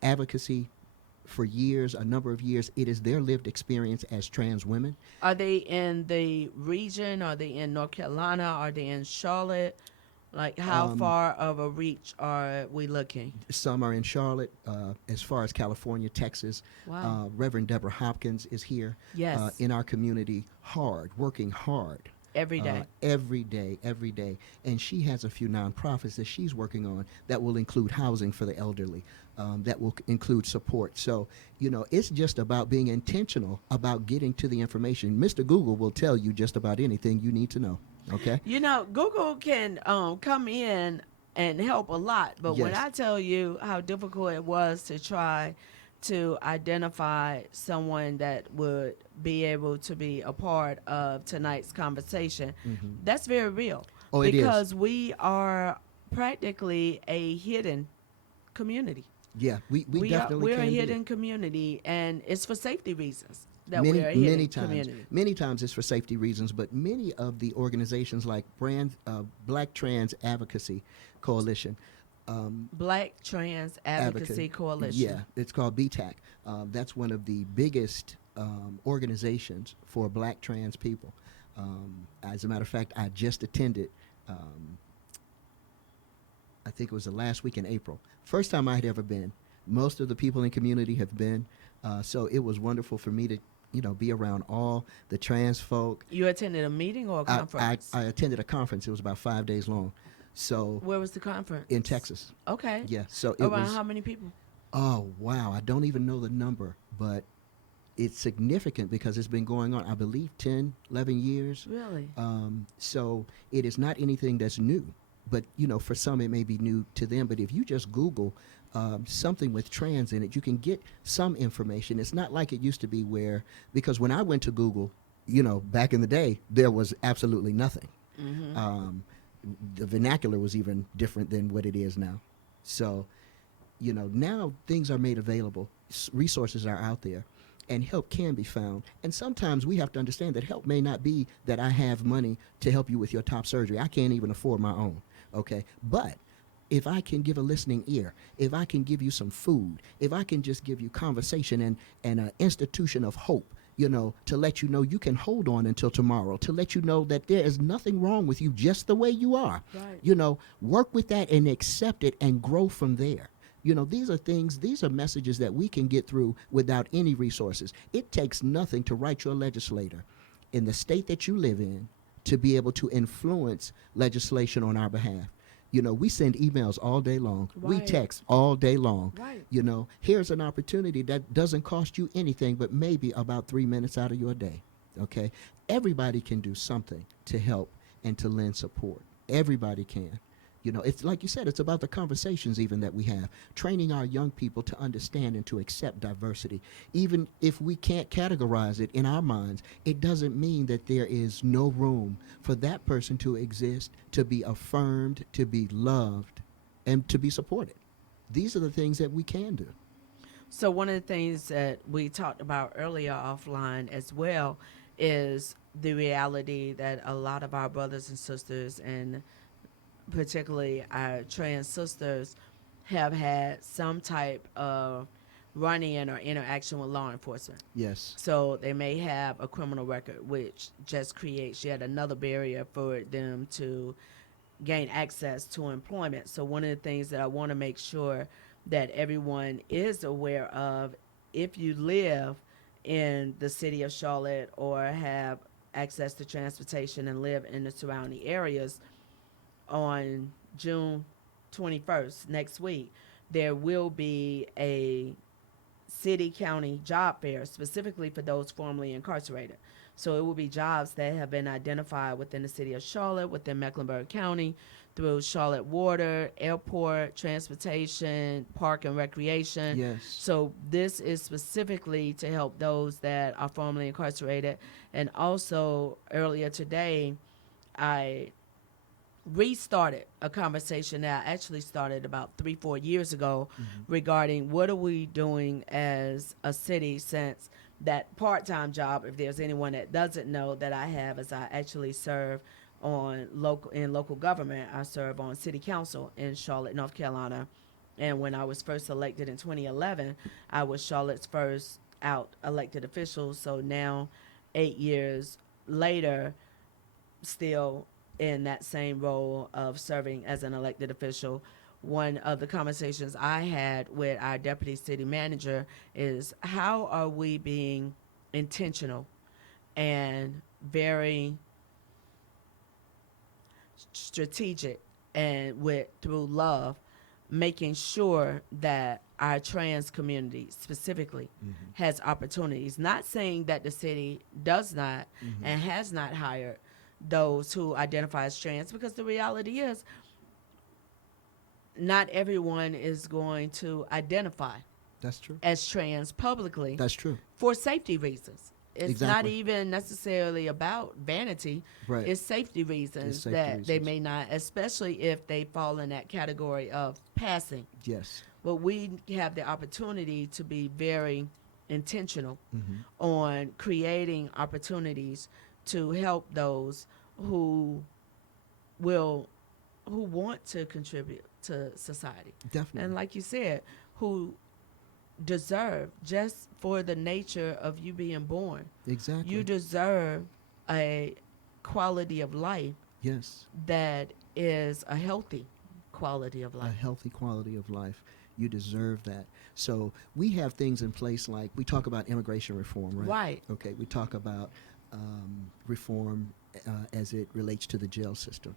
advocacy for years, a number of years. It is their lived experience as trans women. Are they in the region? Are they in North Carolina? Are they in Charlotte? Like, how far of a reach are we looking? Some are in Charlotte, as far as California, Texas. Wow. Reverend Deborah Hopkins is here Yes. in our community, working hard. Every day. Every day. And she has a few nonprofits that she's working on that will include housing for the elderly, that will include support. So, it's just about being intentional about getting to the information. Mr. Google will tell you just about anything you need to know. Okay? Google can come in and help a lot. But when Yes. I tell you how difficult it was to try to identify someone that would be able to be a part of tonight's conversation, that's very real. Oh, it is. Because we are practically a hidden community. Yeah, we definitely we're can a be. hidden community, and it's for safety reasons that many, we're a hidden many times, community. Many times it's for safety reasons, but many of the organizations like Black Trans Advocacy Coalition, Black Trans Advocacy Coalition. Yeah, it's called BTAC. That's one of the biggest organizations for Black trans people. As a matter of fact, I just attended. I think it was the last week in April. First time I had ever been. Most of the people in the community have been. So it was wonderful for me to, be around all the trans folk. You attended a meeting or a conference? I attended a conference. It was about 5 days long. So Where was the conference? in Texas. Okay. Yeah. So it Around was how many people? Oh, wow. I don't even know the number, but it's significant because it's been going on, I believe, 10, 11 years. Really? So it is not anything that's new. But, for some it may be new to them. But if you just Google something with trans in it, you can get some information. It's not like it used to be because when I went to Google, back in the day, there was absolutely nothing. Mm-hmm. The vernacular was even different than what it is now. So, now things are made available, resources are out there, and help can be found. And sometimes we have to understand that help may not be that I have money to help you with your top surgery. I can't even afford my own, okay? But if I can give a listening ear, if I can give you some food, if I can just give you conversation and an institution of hope, to let you know you can hold on until tomorrow, to let you know that there is nothing wrong with you just the way you are. Right. Work with that and accept it and grow from there. These are messages that we can get through without any resources. It takes nothing to write your legislator in the state that you live in to be able to influence legislation on our behalf. We send emails all day long. We Right. text all day long. Right. Here's an opportunity that doesn't cost you anything but maybe about 3 minutes out of your day. Okay? Everybody can do something to help and to lend support. Everybody can. It's like you said, it's about the conversations even that we have, training our young people to understand and to accept diversity. Even if we can't categorize it in our minds, it doesn't mean that there is no room for that person to exist, to be affirmed, to be loved, and to be supported. These are the things that we can do. So one of the things that we talked about earlier offline as well is the reality that a lot of our brothers and sisters, and particularly our trans sisters, have had some type of run-in or interaction with law enforcement. Yes. So they may have a criminal record, which just creates yet another barrier for them to gain access to employment. So one of the things that I want to make sure that everyone is aware of, if you live in the city of Charlotte or have access to transportation and live in the surrounding areas, on June 21st, next week, there will be a city county job fair specifically for those formerly incarcerated. So it will be jobs that have been identified within the city of Charlotte, within Mecklenburg County, through Charlotte Water, Airport, Transportation, Park and Recreation. Yes. So this is specifically to help those that are formerly incarcerated. And also earlier today, I restarted a conversation that I actually started about 3-4 years ago regarding what are we doing as a city, since that part-time job, if there's anyone that doesn't know that I have, is I actually serve on local government. I serve on city council in Charlotte, North Carolina. And when I was first elected in 2011, I was Charlotte's first out elected official. So now 8 years later, still in that same role of serving as an elected official. One of the conversations I had with our deputy city manager is, how are we being intentional and very strategic and through love, making sure that our trans community specifically has opportunities. Not saying that the city does not and has not hired those who identify as trans, because the reality is not everyone is going to identify That's true. as trans publicly That's true. for safety reasons. It's not Exactly. even necessarily about vanity. Right. It's safety reasons It's safety that they reasons. may not, especially if they fall in that category of passing. Yes. But we have the opportunity to be very intentional on creating opportunities to help those who want to contribute to society. Definitely. And like you said, who deserve, just for the nature of you being born, Exactly. you deserve a quality of life Yes. that is a healthy quality of A life. healthy quality of life. You deserve that. So we have things in place, like we talk about immigration reform, right? Right. Okay. We talk about reform as it relates to the jail system.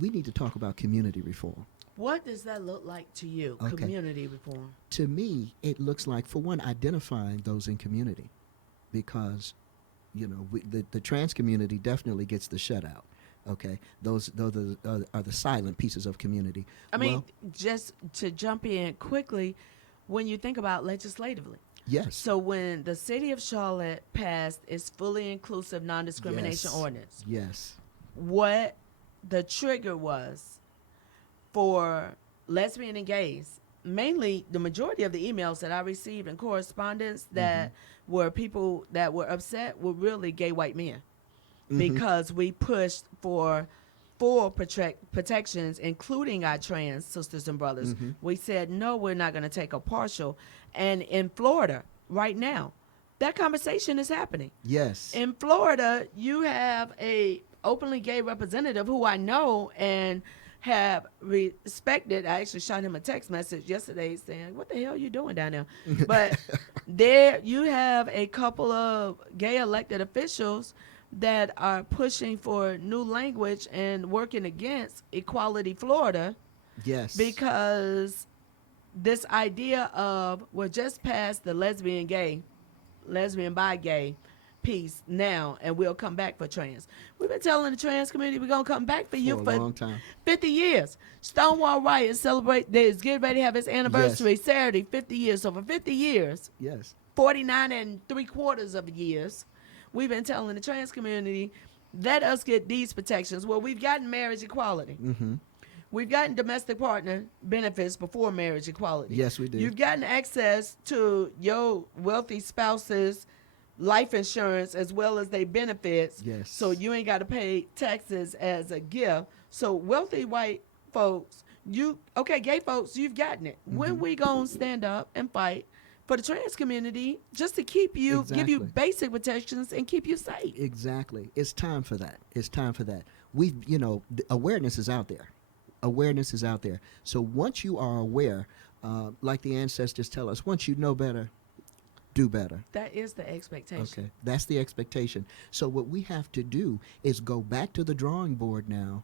We need to talk about community reform. What does that look like to you, Okay. community reform? To me, it looks like, for one, identifying those in community, because the trans community definitely gets the shutout. Okay, those are the silent pieces of community. I mean, just to jump in quickly, when you think about legislatively. Yes. So when the city of Charlotte passed its fully inclusive non-discrimination Yes. ordinance, Yes. what the trigger was for lesbian and gays, mainly the majority of the emails that I received and correspondence that were people that were upset were really gay white men, because we pushed for full protections, including our trans sisters and brothers. We said, no, we're not going to take a partial. And in Florida right now, that conversation is happening. Yes. In Florida, you have a openly gay representative who I know and have respected. I actually shot him a text message yesterday saying, what the hell are you doing down there? But there you have a couple of gay elected officials that are pushing for new language and working against Equality Florida, Yes. because this idea of, we're just past the lesbian bi gay piece now, and we'll come back for trans. We've been telling the trans community we're going to come back for you a for long time. 50 years. Stonewall Riot is getting ready to have its anniversary Saturday, 50 years. So for 50 years, Yes. 49 3/4 of years, we've been telling the trans community, let us get these protections. Well, we've gotten marriage equality. We've gotten domestic partner benefits before marriage equality. Yes, we do. You've gotten access to your wealthy spouse's life insurance as well as their benefits. Yes. So you ain't got to pay taxes as a gift. So wealthy white folks, gay folks, you've gotten it. When we gonna stand up and fight for the trans community just to keep you, give you Exactly. basic protections and keep you safe? Exactly. It's time for that. It's time for that. The awareness is out there. Awareness is out there. So once you are aware, like the ancestors tell us, once you know better, do better. That is the expectation. Okay, that's the expectation. So what we have to do is go back to the drawing board now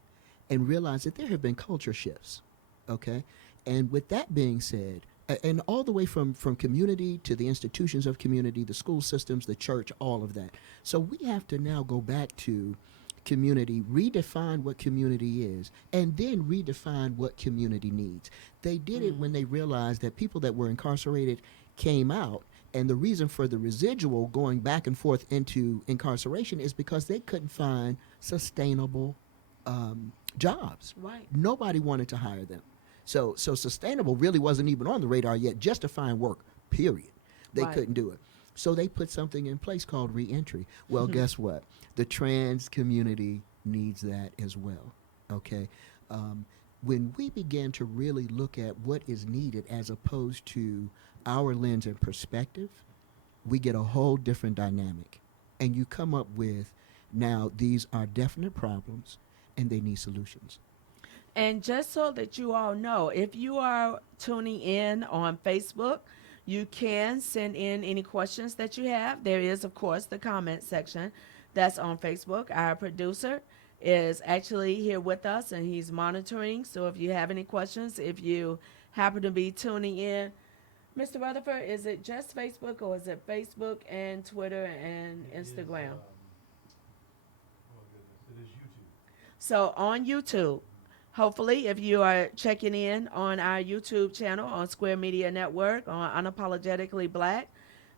and realize that there have been culture shifts. Okay, and with that being said, and all the way from community to the institutions of community, the school systems, the church, all of that. So we have to now go back to community, redefine what community is, and then redefine what community needs. They did it when they realized that people that were incarcerated came out, and the reason for the residual going back and forth into incarceration is because they couldn't find sustainable jobs. Right. Nobody wanted to hire them. So sustainable really wasn't even on the radar yet, just to find work, period. They Right. couldn't do it. So they put something in place called reentry. Well, guess what? The trans community needs that as well. Okay? When we begin to really look at what is needed as opposed to our lens and perspective, we get a whole different dynamic. And you come up with, now these are definite problems and they need solutions. And just so that you all know, if you are tuning in on Facebook, you can send in any questions that you have. There is, of course, the comment section that's on Facebook. Our producer is actually here with us, and he's monitoring. So if you have any questions, if you happen to be tuning in, Mr. Rutherford, is it just Facebook, or is it Facebook and Twitter and Instagram? It is YouTube. So on YouTube, hopefully, if you are checking in on our YouTube channel on Square Media Network on Unapologetically Black,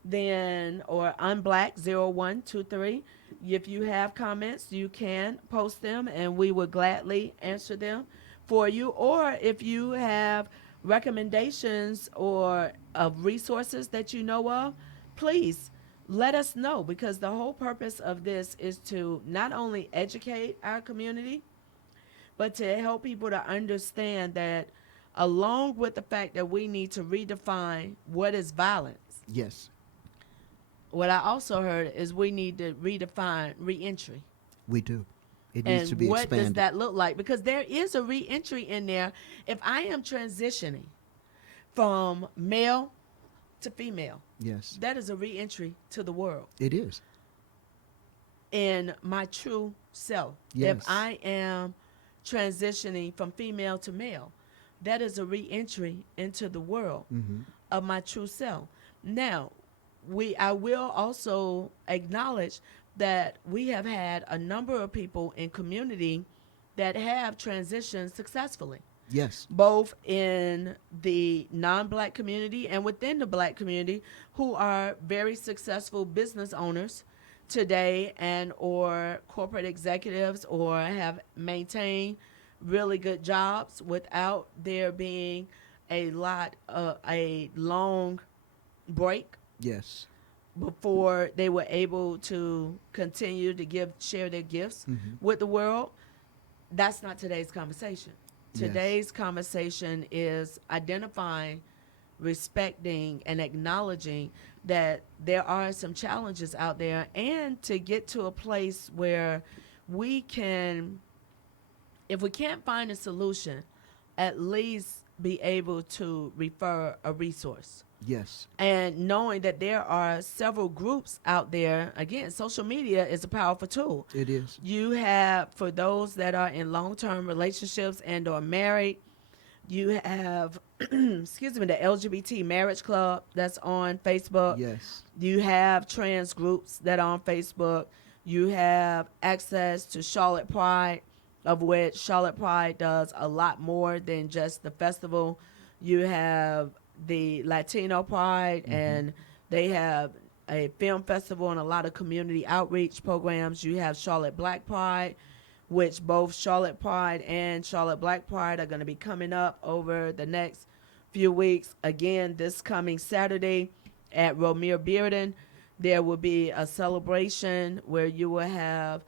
then, or Unblack0123, if you have comments, you can post them and we would gladly answer them for you. Or if you have recommendations or of resources that you know of, please let us know, because the whole purpose of this is to not only educate our community, but to help people to understand that, along with the fact that we need to redefine what is violence, Yes, what I also heard is we need to redefine reentry. we do. It needs And to be what expanded. does that look like? Because there is a reentry in there. If I am transitioning from male to female, Yes, that is a reentry to the world it is. in my true self. Yes. If I am transitioning from female to male, that is a re-entry into the world of my true self. Now, I will also acknowledge that we have had a number of people in community that have transitioned successfully, Yes. both in the non-black community and within the black community, who are very successful business owners today, and or corporate executives, or have maintained really good jobs without there being a long break Yes. before they were able to continue to share their gifts with the world. That's not today's conversation. Today's conversation is identifying, respecting, and acknowledging that there are some challenges out there, and to get to a place where we can, if we can't find a solution, at least be able to refer a resource. Yes. And knowing that there are several groups out there, again, social media is a powerful tool. It is. You have, for those that are in long-term relationships and or married, you have, excuse me, the LGBT Marriage Club that's on Facebook. Yes. You have trans groups that are on Facebook. You have access to Charlotte Pride, of which Charlotte Pride does a lot more than just the festival. You have the Latino Pride, and they have a film festival and a lot of community outreach programs. You have Charlotte Black Pride, which both Charlotte Pride and Charlotte Black Pride are going to be coming up over the next few weeks. Again, this coming Saturday at Romere Bearden, there will be a celebration where you will have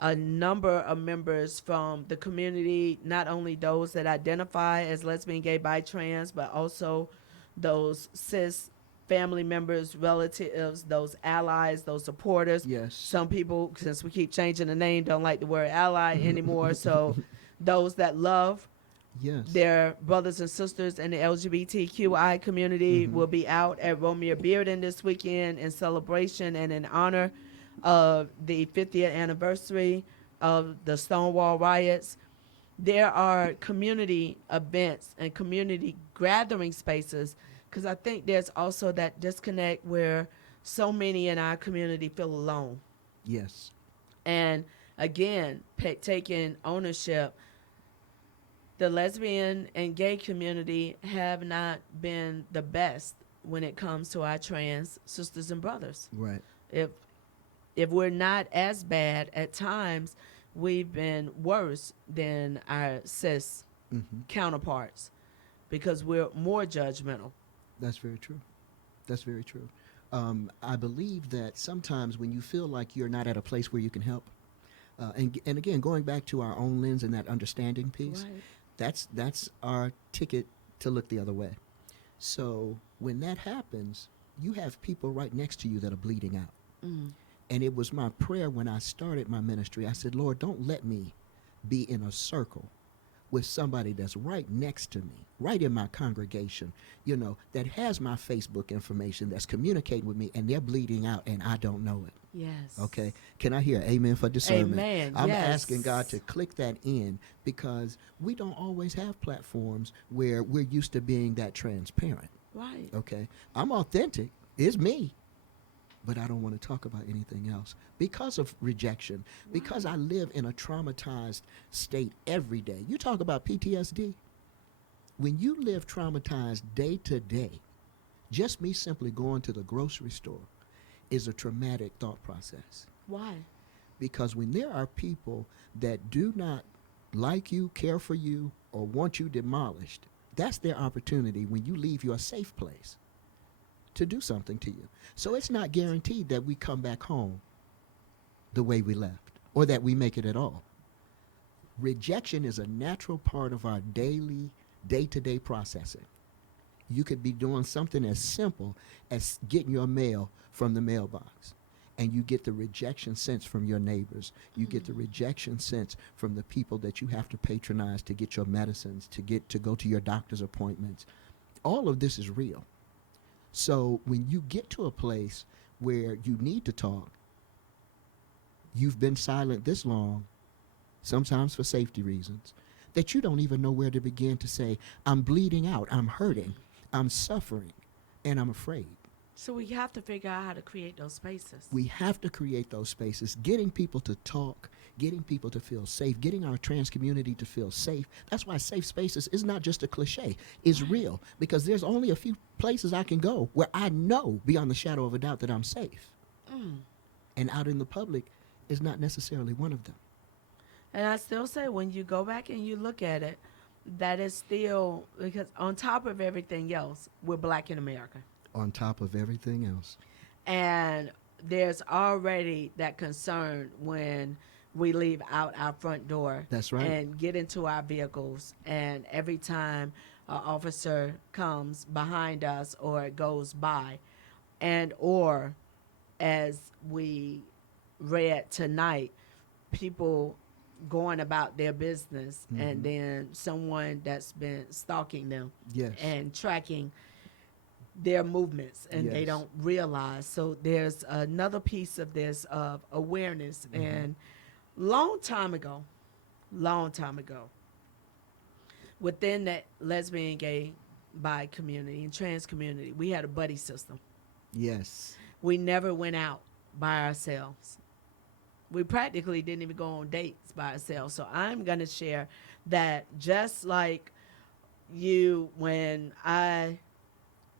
a number of members from the community, not only those that identify as lesbian, gay, bi, trans, but also those cis family members, relatives, those allies, those supporters. Yes. Some people, since we keep changing the name, don't like the word ally anymore. So those that love Yes. their brothers and sisters in the LGBTQI community will be out at Romere Bearden this weekend in celebration and in honor of the 50th anniversary of the Stonewall riots. There are community events and community gathering spaces, because I think there's also that disconnect where so many in our community feel alone. Yes. And again, taking ownership, the lesbian and gay community have not been the best when it comes to our trans sisters and brothers. Right. If we're not as bad at times, we've been worse than our cis counterparts, because we're more judgmental. That's very true. That's very true. I believe that sometimes when you feel like you're not at a place where you can help, and again, going back to our own lens and that understanding piece, Right. that's our ticket to look the other way. So when that happens, you have people right next to you that are bleeding out. And it was my prayer when I started my ministry. I said, Lord, don't let me be in a circle with somebody that's right next to me, right in my congregation, that has my Facebook information, that's communicating with me, and they're bleeding out and I don't know it. Yes. Okay. Can I hear amen for discernment? Amen. I'm Yes. asking God to click that in, because we don't always have platforms where we're used to being that transparent. Right. Okay. I'm authentic. It's me. But I don't want to talk about anything else because of rejection, because I live in a traumatized state every day. You talk about PTSD. When you live traumatized day to day, just me simply going to the grocery store is a traumatic thought process. Why? Because when there are people that do not like you, care for you, or want you demolished, that's their opportunity when you leave your safe place to do something to you. So it's not guaranteed that we come back home the way we left, or that we make it at all. Rejection is a natural part of our daily, day-to-day processing. You could be doing something as simple as getting your mail from the mailbox, and you get the rejection sense from your neighbors. You get the rejection sense from the people that you have to patronize to get your medicines, to go to your doctor's appointments. All of this is real. So when you get to a place where you need to talk, you've been silent this long, sometimes for safety reasons. that you don't even know where to begin to say, I'm bleeding out, I'm hurting, I'm suffering, and I'm afraid. So we have to figure out how to create those spaces. We have to create those spaces, getting people to talk, getting people to feel safe, getting our trans community to feel safe. That's why safe spaces is not just a cliche. It's real, because there's only a few places I can go where I know beyond the shadow of a doubt that I'm safe. And out in the public is not necessarily one of them. And I still say, when you go back and you look at it, that is still, because on top of everything else, we're black in America. On top of everything else. And there's already that concern when we leave out our front door. That's right. And get into our vehicles. And every time an officer comes behind us or goes by, and or as we read tonight, people going about their business, and then someone that's been stalking them and tracking their movements, and they don't realize. So there's another piece of this of awareness. And long time ago, within that lesbian, gay, bi community and trans community, we had a buddy system. Yes. We never went out by ourselves. We practically didn't even go on dates by ourselves. So I'm going to share that, just like you, when I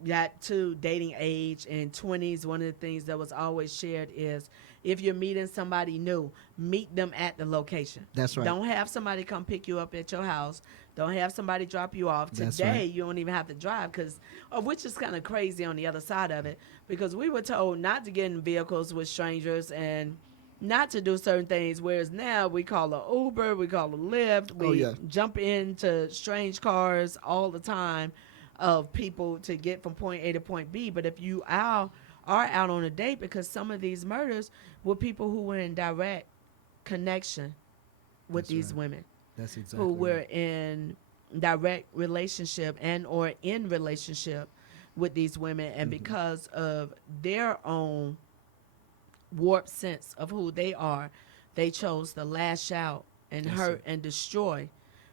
got to dating age and 20s, one of the things that was always shared is, if you're meeting somebody new, meet them at the location. That's right. Don't have somebody come pick you up at your house. Don't have somebody drop you off. That's Today, right. you don't even have to drive, which is kind of crazy on the other side of it, because we were told not to get in vehicles with strangers and not to do certain things, whereas now we call a Uber, we call a Lyft, we jump into strange cars all the time of people to get from point A to point B. But if you are out on a date, because some of these murders were people who were in direct connection with these women. That's exactly who were in direct relationship and or in relationship with these women, and because of their own warped sense of who they are, they chose to lash out and hurt and destroy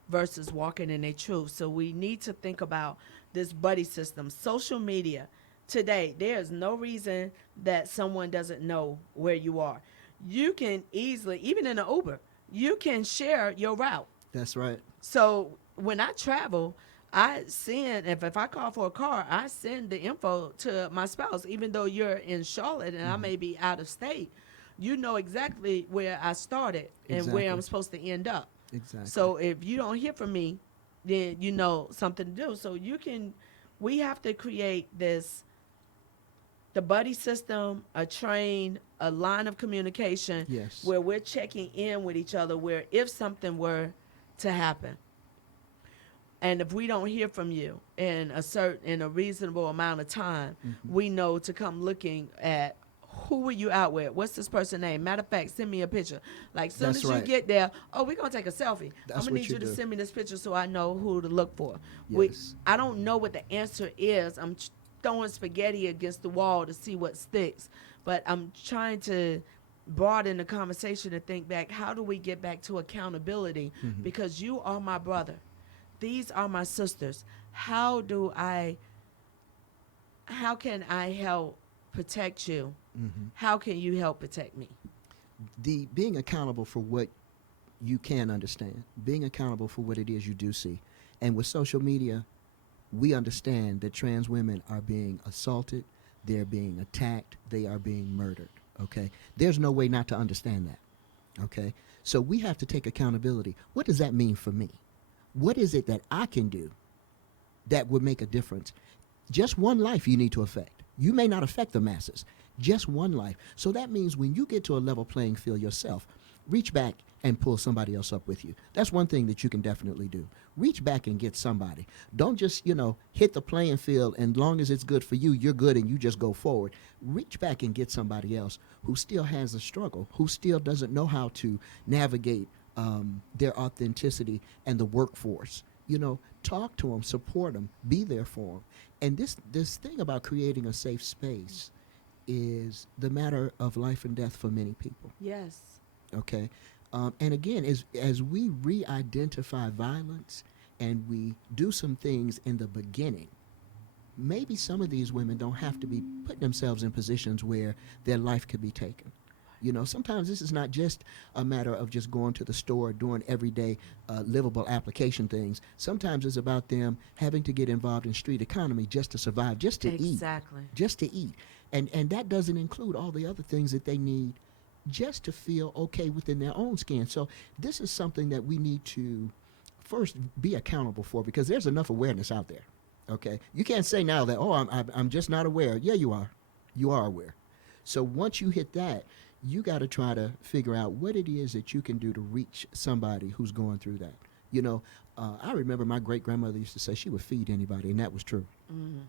versus walking in their truth. So we need to think about this buddy system. Social media today, there's no reason that someone doesn't know where you are. You can easily, even in an Uber, you can share your route. That's right. So when I travel, I send, if I call for a car, I send the info to my spouse. Even though you're in Charlotte and I may be out of state, you know exactly where I started and where I'm supposed to end up. Exactly. So if you don't hear from me, then you know something to do. So we have to create the buddy system, a train, a line of communication where we're checking in with each other, where if something were to happen, and if we don't hear from you in a reasonable amount of time, we know to come looking at, who were you out with? What's this person's name? Matter of fact, send me a picture. Like, soon as you get there, we're going to take a selfie. I'm going to need you to send me this picture so I know who to look for. Yes. I don't know what the answer is. I'm throwing spaghetti against the wall to see what sticks. But I'm trying to broaden the conversation to think back, how do we get back to accountability? Because you are my brother. These are my sisters. How can I help protect you? How can you help protect me? Being accountable for what you can understand, being accountable for what it is you do see. And with social media, we understand that trans women are being assaulted, they're being attacked, they are being murdered, okay? There's no way not to understand that, okay? So we have to take accountability. What does that mean for me? What is it that I can do that would make a difference? Just one life you need to affect. You may not affect the masses, just one life. So that means when you get to a level playing field yourself, reach back and pull somebody else up with you. That's one thing that you can definitely do. Reach back and get somebody. Don't just, hit the playing field, and long as it's good for you, you're good and you just go forward. Reach back and get somebody else who still has a struggle, who still doesn't know how to navigate their authenticity and the workforce. Talk to them, support them, be there for them. And this thing about creating a safe space is the matter of life and death for many people. Yes. Okay. And again, as we re-identify violence and we do some things in the beginning, maybe some of these women don't have to be putting themselves in positions where their life could be taken. You know, sometimes this is not just a matter of just going to the store, doing everyday livable application things. Sometimes it's about them having to get involved in street economy just to survive, just to Exactly. eat, just to eat. And that doesn't include all the other things that they need just to feel okay within their own skin. So this is something that we need to first be accountable for, because there's enough awareness out there. Okay, you can't say now that, oh, I'm just not aware. Yeah, you are aware. So once you hit that, you got to try to figure out what it is that you can do to reach somebody who's going through that. You know, I remember my great grandmother used to say she would feed anybody, and that was true. Mm-hmm.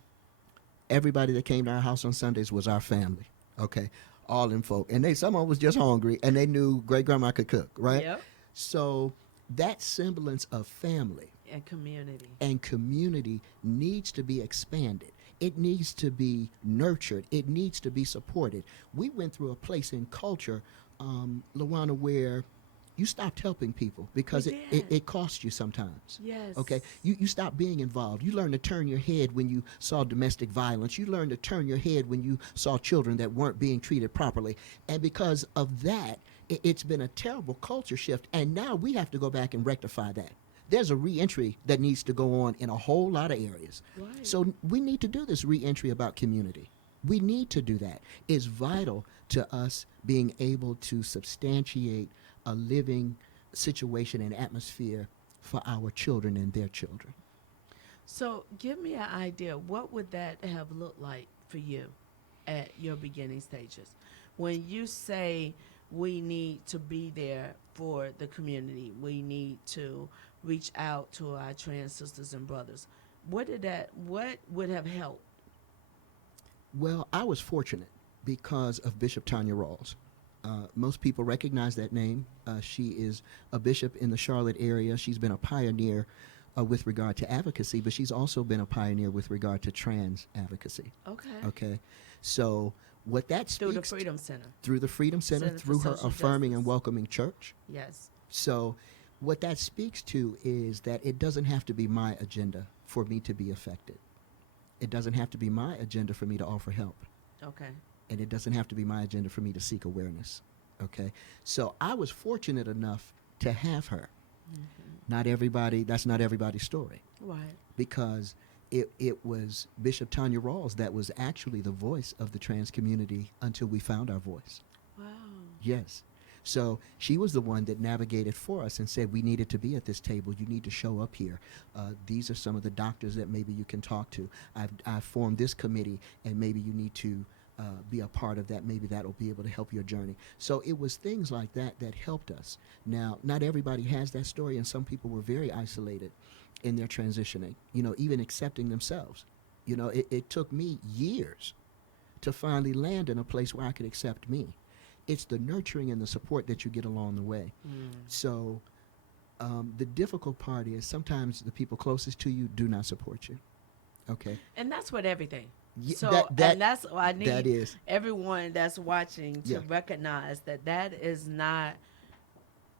Everybody that came to our house on Sundays was our family. Okay, all them folk, and someone was just hungry, and they knew great grandma could cook, right? Yep. So that semblance of family And community. needs to be expanded. It needs to be nurtured. It needs to be supported. We went through a place in culture, LaWana, where you stopped helping people because We it did. cost you sometimes. Yes. Okay, you stopped being involved. You learned to turn your head when you saw domestic violence. You learned to turn your head when you saw children that weren't being treated properly. And because of that, it's been a terrible culture shift. And now we have to go back and rectify that. There's a reentry that needs to go on in a whole lot of areas. Right. So we need to do this reentry about community. We need to do that. It's vital to us being able to substantiate a living situation and atmosphere for our children and their children. So give me an idea. What would that have looked like for you at your beginning stages? When you say we need to be there for the community, we need to reach out to our trans sisters and brothers. What would have helped? Well, I was fortunate because of Bishop Tanya Rawls. Most people recognize that name. She is a bishop in the Charlotte area. She's been a pioneer with regard to advocacy, but she's also been a pioneer with regard to trans advocacy. Okay. Okay, so what that speaks Through the Freedom Center. through the Freedom Center, Center for through her Social affirming Justice. and welcoming church. Yes. So what that speaks to is that it doesn't have to be my agenda for me to be affected. It doesn't have to be my agenda for me to offer help. Okay. And it doesn't have to be my agenda for me to seek awareness. Okay? So I was fortunate enough to have her. That's not everybody's story. Right. Because it was Bishop Tanya Rawls that was actually the voice of the trans community until we found our voice. Wow. Yes. So she was the one that navigated for us and said, we needed to be at this table. You need to show up here. These are some of the doctors that maybe you can talk to. I've formed this committee, and maybe you need to be a part of that. Maybe that will be able to help your journey. So it was things like that that helped us. Now, not everybody has that story, and some people were very isolated in their transitioning, even accepting themselves. It took me years to finally land in a place where I could accept me. It's the nurturing and the support that you get along the way. So the difficult part is sometimes the people closest to you do not support you. Okay. And that's with everything. Yeah, So and that's why I need that is. everyone that's watching to Yeah. recognize that is not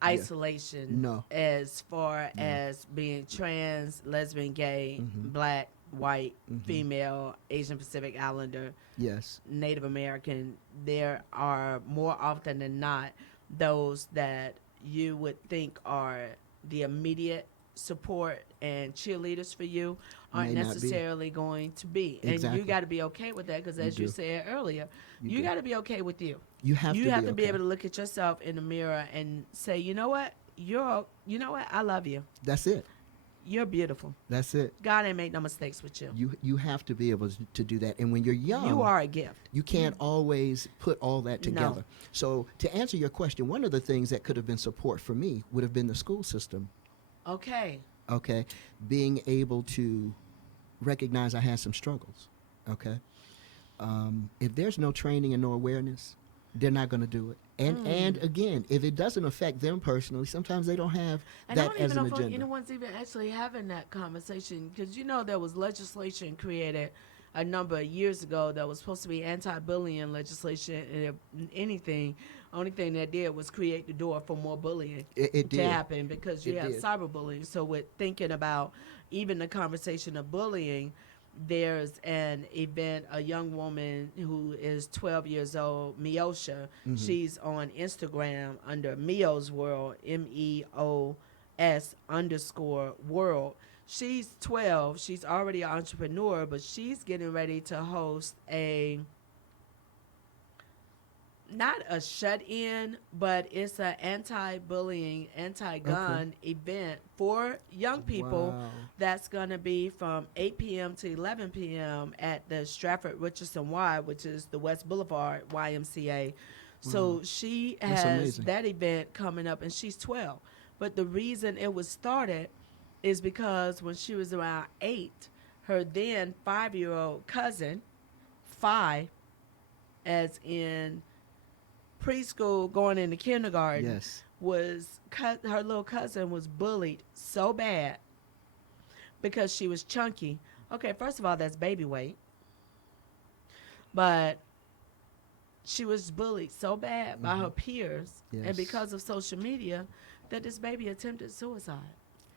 isolation. No. As far as being trans, lesbian, gay, black, white, female, Asian Pacific Islander, Yes. Native American, there are more often than not those that you would think are the immediate support and cheerleaders for you aren't May not be. necessarily going to be. And Exactly. you got to be okay with that because, as you do. said earlier, You you do. got to be okay with you. You have You to have be to be okay. able to look at yourself in the mirror and say, you know what? You know what? I love you. That's it. You're beautiful. That's it. God ain't make no mistakes with you. You have to be able to do that. And when you're young, You are a gift. you can't always put all that together. No. So to answer your question, one of the things that could have been support for me would have been the school system. Okay. Okay, being able to recognize I had some struggles. Okay, if there's no training and no awareness, they're not going to do it. And again, if it doesn't affect them personally, sometimes they don't have And I that don't as even an know if agenda. anyone's even actually having that conversation because there was legislation created a number of years ago that was supposed to be anti-bullying legislation, and if anything, only thing that did was create the door for more bullying It to did. happen, because you It have did. cyberbullying. So with thinking about even the conversation of bullying, there's an event, a young woman who is 12 years old, Miosha. Mm-hmm. She's on Instagram under Mio's World, MEOS_world. She's 12. She's already an entrepreneur, but she's getting ready to host a, not a shut-in, but it's an anti-bullying, anti-gun event for young people. Wow. That's going to be from 8 p.m. to 11 p.m. at the Stratford Richardson Y, which is the West Boulevard YMCA. So she That's has amazing. that event coming up, and she's 12. But the reason it was started is because when she was around 8, her then 5-year-old cousin, 5, as in preschool going into kindergarten, Yes. her little cousin was bullied so bad because she was chunky. Okay, first of all, that's baby weight. But she was bullied so bad by her peers, Yes. and because of social media, that this baby attempted suicide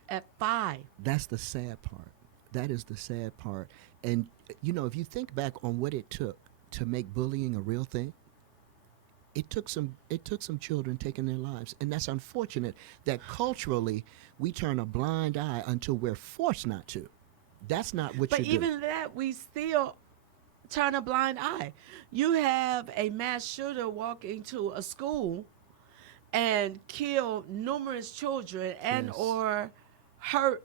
at 5. That's the sad part. That is the sad part. And if you think back on what it took to make bullying a real thing, it took some children taking their lives. And that's unfortunate that culturally we turn a blind eye until we're forced not to. That's not what But you do. even that, we still turn a blind eye. You have a mass shooter walk into a school and kill numerous children and Yes. or hurt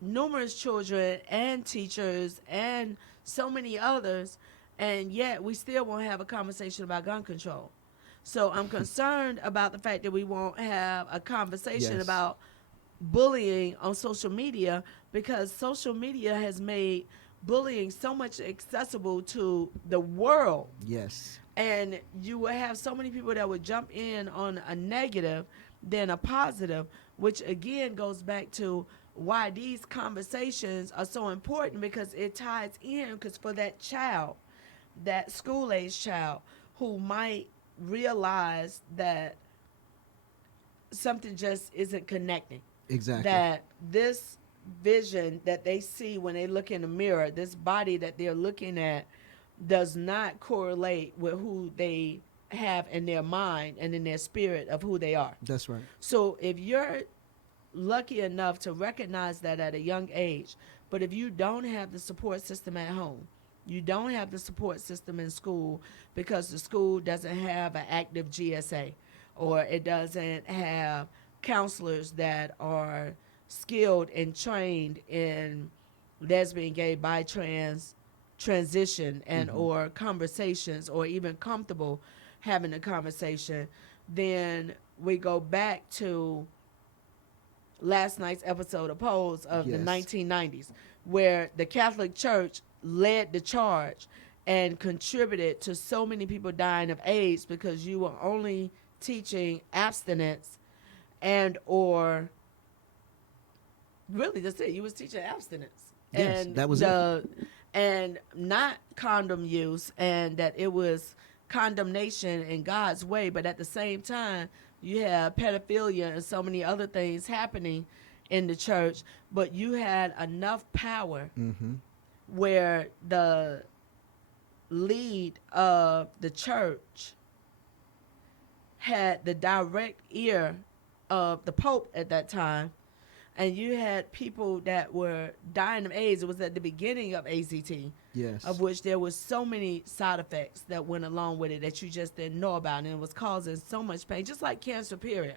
numerous children and teachers and so many others, and yet we still won't have a conversation about gun control. So I'm concerned about the fact that we won't have a conversation Yes. about bullying on social media, because social media has made bullying so much accessible to the world. Yes. And you will have so many people that would jump in on a negative than a positive, which again goes back to why these conversations are so important, because it ties in, because for that child, that school-age child who might realize that something just isn't connecting, Exactly. that this vision that they see when they look in the mirror, this body that they're looking at, does not correlate with who they have in their mind and in their spirit of who they are. That's right. So if you're lucky enough to recognize that at a young age, but if you don't have the support system at home, you don't have the support system in school because the school doesn't have an active GSA, or it doesn't have counselors that are skilled and trained in lesbian, gay, bi, transition, and or conversations, or even comfortable having a conversation, then we go back to last night's episode of Pose of the Yes. 1990s, where the Catholic Church led the charge and contributed to so many people dying of AIDS, because you were only teaching abstinence and or really that's it. You was teaching abstinence. Yes, And that was it. and not condom use, and that it was condemnation in God's way, but at the same time you have pedophilia and so many other things happening in the church, but you had enough power Mm-hmm. where the lead of the church had the direct ear of the Pope at that time, and you had people that were dying of AIDS. It was at the beginning of AZT, Yes. of which there was so many side effects that went along with it that you just didn't know about, and it was causing so much pain, just like cancer, period.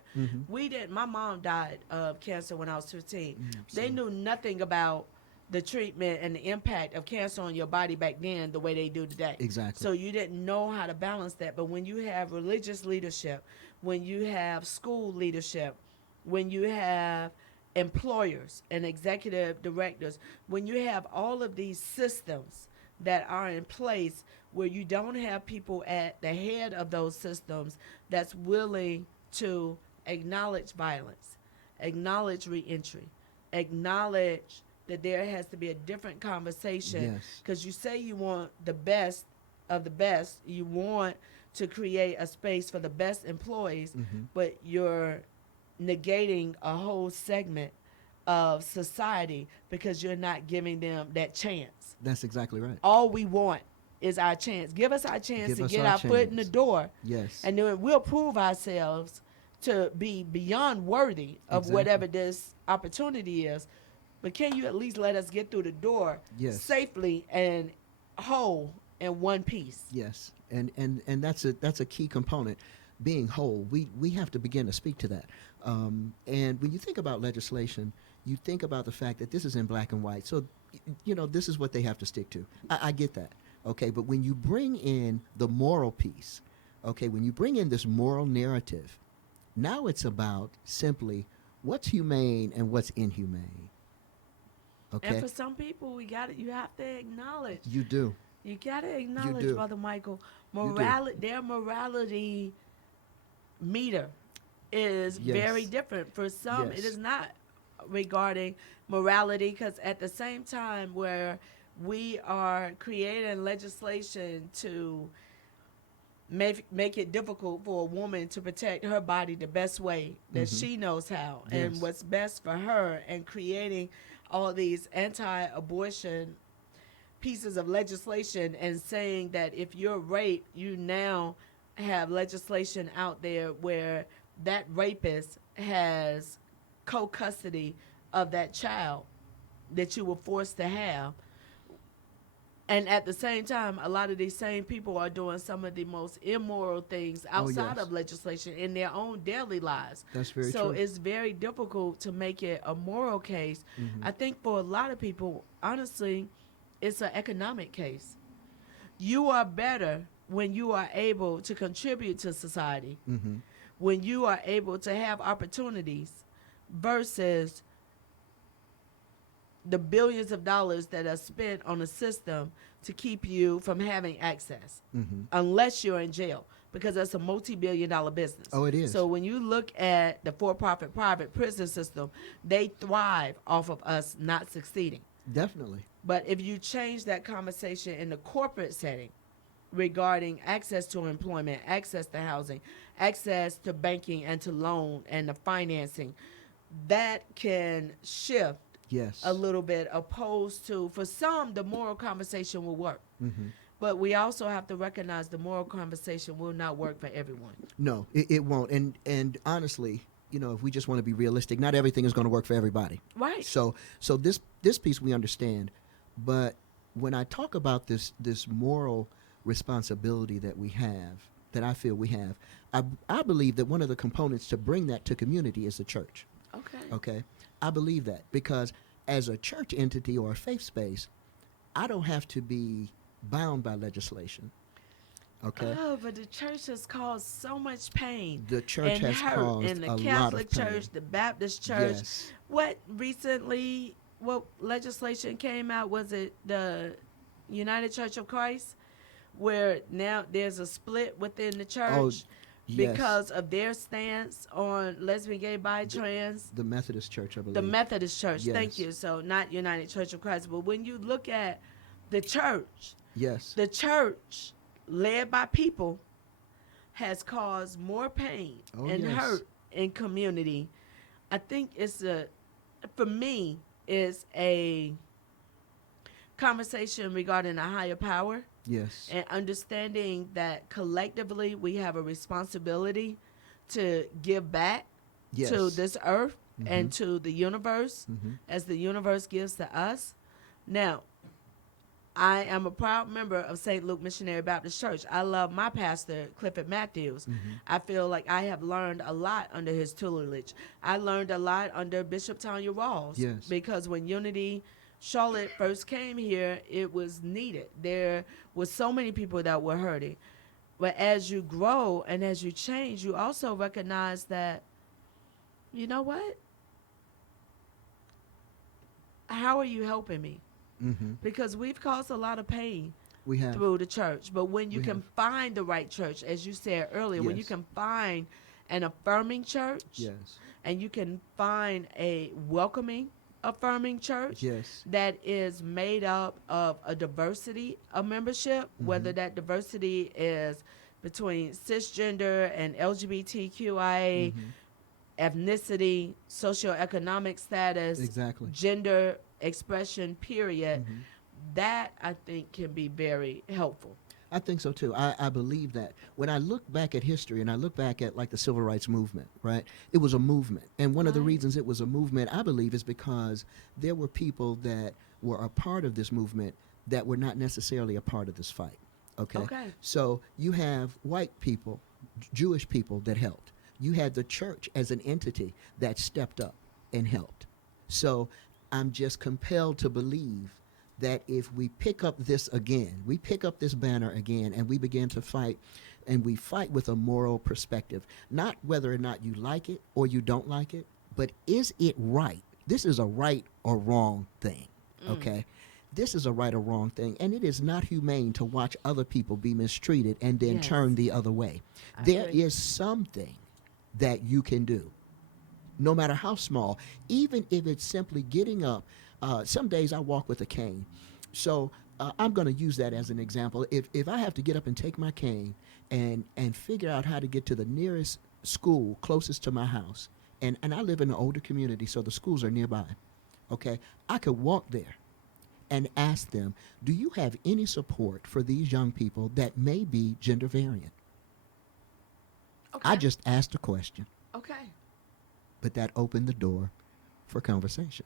My mom died of cancer when I was 15. They knew nothing about the treatment and the impact of cancer on your body back then the way they do today. Exactly. So you didn't know how to balance that. But when you have religious leadership, when you have school leadership, when you have employers and executive directors, when you have all of these systems that are in place, where you don't have people at the head of those systems that's willing to acknowledge violence, acknowledge reentry, acknowledge that there has to be a different conversation, Yes. because you say you want the best of the best, you want to create a space for the best employees, but you're negating a whole segment of society because you're not giving them that chance. That's exactly right. All we want is our chance. Give us our chance Give to us get our our foot in the chance. door, Yes. and then we'll prove ourselves to be beyond worthy of Exactly. whatever this opportunity is. But can you at least let us get through the door Yes. safely and whole in one piece? Yes, and that's a key component. Being whole, we have to begin to speak to that. And when you think about legislation, you think about the fact that this is in black and white. So, this is what they have to stick to. I get that. Okay, but when you bring in the moral piece, okay, when you bring in this moral narrative, now it's about simply what's humane and what's inhumane. Okay, And for some people, you have to acknowledge. you do. You gotta acknowledge, do. Brother Michael, You do. their morality meter is Yes. very different. For some, Yes. it is not regarding morality, because at the same time where we are creating legislation to make it difficult for a woman to protect her body the best way that she knows how, and Yes. what's best for her, and creating all these anti-abortion pieces of legislation, and saying that if you're raped, you now have legislation out there where that rapist has co-custody of that child that you were forced to have. And at the same time, a lot of these same people are doing some of the most immoral things outside yes. of legislation in their own daily lives. That's very So true. it's very difficult to make it a moral case. I think for a lot of people, honestly, it's an economic case. You are better when you are able to contribute to society, when you are able to have opportunities, versus the billions of dollars that are spent on a system to keep you from having access, unless you're in jail, because that's a multi-billion-dollar business. Oh, it is. So when you look at the for-profit private prison system, they thrive off of us not succeeding. Definitely. But if you change that conversation in the corporate setting regarding access to employment, access to housing, access to banking and to loan and the financing, that can shift Yes. a little bit, opposed to, for some, the moral conversation will work. But we also have to recognize the moral conversation will not work for everyone. No, it won't. And honestly, if we just want to be realistic, not everything is going to work for everybody. Right. So this piece we understand, but when I talk about this moral responsibility that we have, that I feel we have, I believe that one of the components to bring that to community is the church. Okay. Okay, I believe that, because as a church entity or a faith space, I don't have to be bound by legislation. Okay. Oh, but the church has caused so much pain. The church and has hurt caused in the a lot of Catholic pain. Church, the Baptist Church. Yes. What legislation came out? Was it the United Church of Christ, where now there's a split within the church? Oh, yes. Because of their stance on lesbian, gay, bi, trans. The Methodist Church, I believe. The Methodist Church, thank Yes. you. So not United Church of Christ. But when you look at the church, Yes. the church, led by people, has caused more pain and yes. hurt in community. I think for me, it's a conversation regarding a higher power. Yes. And understanding that collectively we have a responsibility to give back Yes. to this earth and to the universe as the universe gives to us. Now, I am a proud member of St. Luke Missionary Baptist Church. I love my pastor, Clifford Matthews. I feel like I have learned a lot under his tutelage. I learned a lot under Bishop Tanya Rawls. Yes. Because when Unity Charlotte first came here, it was needed. There was so many people that were hurting. But as you grow and as you change, you also recognize that, you know what? How are you helping me? Because we've caused a lot of pain We have. through the church. But when you We can have. find the right church, as you said earlier, when you Yes. can find an affirming church, Yes. and you can find a welcoming affirming church Yes. that is made up of a diversity of membership, whether that diversity is between cisgender and LGBTQIA, ethnicity, socioeconomic status, Exactly. gender expression, period. Mhm. That I think can be very helpful. I think so too. I believe that. When I look back at history and I look back at like the civil rights movement, right? It was a movement. And one of the Right. reasons it was a movement, I believe, is because there were people that were a part of this movement that were not necessarily a part of this fight. Okay? Okay. So you have white people, Jewish people that helped. You had the church as an entity that stepped up and helped. So I'm just compelled to believe that if we pick up this again, we pick up this banner again, and we begin to fight, and we fight with a moral perspective, not whether or not you like it or you don't like it, but is it right? This is a right or wrong thing, okay? This is a right or wrong thing, and it is not humane to watch other people be mistreated and then Yes. turn the other way. I There agree. is something that you can do, no matter how small, even if it's simply getting up. Some days I walk with a cane. So I'm going to use that as an example. If I have to get up and take my cane and figure out how to get to the nearest school closest to my house, and I live in an older community, so the schools are nearby, okay, I could walk there and ask them, do you have any support for these young people that may be gender variant? Okay. I just asked a question, Okay. but that opened the door for conversation.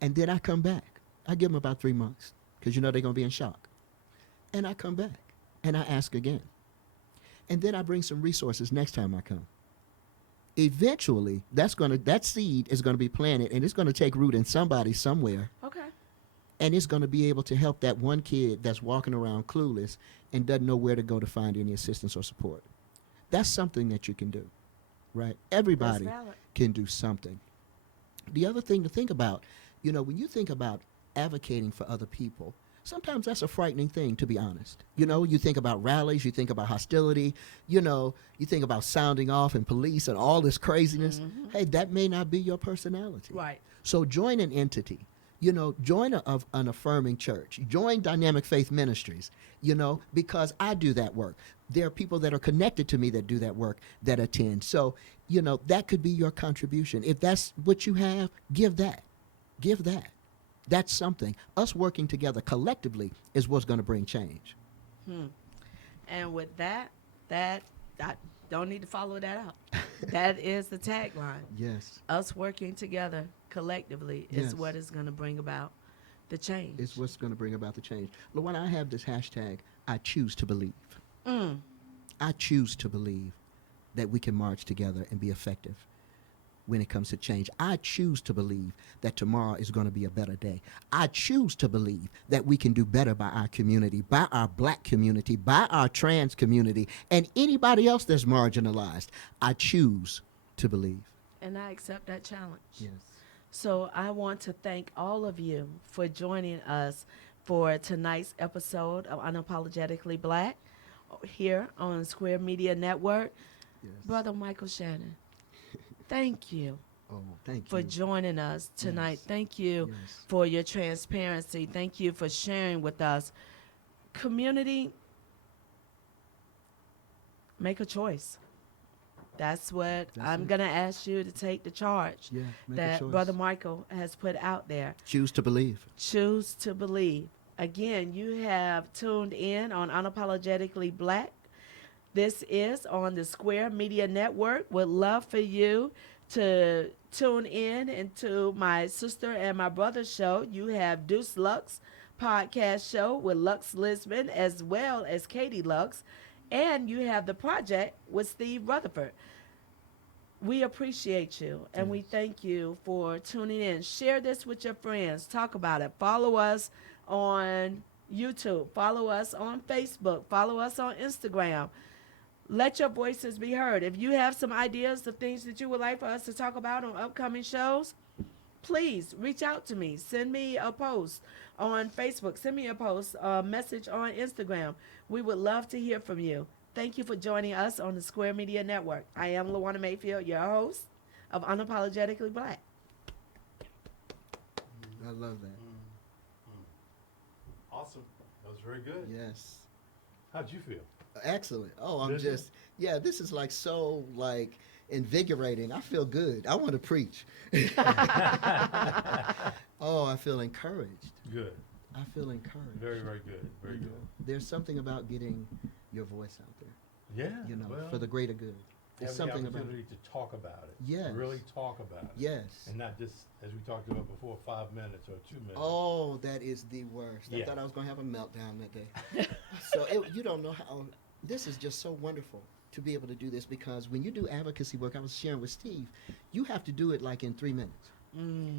And then I come back. I give them about 3 months because they're going to be in shock. And I come back and I ask again. And then I bring some resources next time I come. Eventually, that seed is going to be planted, and it's going to take root in somebody somewhere, Okay. and it's going to be able to help that one kid that's walking around clueless and doesn't know where to go to find any assistance or support. That's something that you can do, right? Everybody That's valid. can do something. The other thing to think about, when you think about advocating for other people, sometimes that's a frightening thing, to be honest. You think about rallies, you think about hostility, you think about sounding off and police and all this craziness. Hey, that may not be your personality. Right. So join an entity. Join an affirming church. Join Dynamic Faith Ministries, because I do that work. There are people that are connected to me that do that work, that attend. So, that could be your contribution. If that's what you have, give that. Give that. That's something. Us working together collectively is what's going to bring change. And with that, I don't need to follow that up. That is the tagline. Yes. Us working together collectively is Yes. what is going to bring about the change. It's what's going to bring about the change. LaWana, I have this hashtag, I choose to believe. I choose to believe that we can march together and be effective when it comes to change. I choose to believe that tomorrow is going to be a better day. I choose to believe that we can do better by our community, by our black community, by our trans community, and anybody else that's marginalized. I choose to believe. And I accept that challenge. Yes. So I want to thank all of you for joining us for tonight's episode of Unapologetically Black here on Square Media Network. Yes. Brother Michael Shannon, thank you Oh, thank you. for joining us tonight. Yes. Thank you Yes. for your transparency. Thank you for sharing with us. Community, make a choice. That's what That's I'm it. going to ask you to take the charge Yeah, make a that choice. Brother Michael has put out there. Choose to believe. Choose to believe. Again, you have tuned in on Unapologetically Black. This is on the Square Media Network. Would love for you to tune in into my sister and my brother's show. You have Deuce Lux podcast show with Lux Lisbon as well as Katie Lux. And you have the project with Steve Rutherford. We appreciate you and we Yes. thank you for tuning in. Share this with your friends. Talk about it. Follow us on YouTube. Follow us on Facebook. Follow us on Instagram. Let your voices be heard. If you have some ideas of things that you would like for us to talk about on upcoming shows, please reach out to me. Send me a post on Facebook. Send me a post, a message on Instagram. We would love to hear from you. Thank you for joining us on the Square Media Network. I am LaWana Mayfield, your host of Unapologetically Black. I love that. Awesome. That was very good. Yes. How'd you feel? Excellent. Oh, I'm Did you? just, yeah, this is like so like invigorating. I feel good. I want to preach. Oh, I feel encouraged. Good. I feel encouraged. Very, very good. Very You good. know, there's something about getting your voice out there, Yeah. you know, well, for the greater good. There's having something the about opportunity to talk about it. Yes. Really talk about it. Yes. And not just, as we talked about before, 5 minutes or 2 minutes. Oh, that is the worst. I Yeah. thought I was going to have a meltdown that day. So you don't know how, this is just so wonderful to be able to do this, because when you do advocacy work, I was sharing with Steve, you have to do it like in 3 minutes.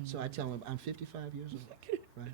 So I tell him, I'm 55 years old, right?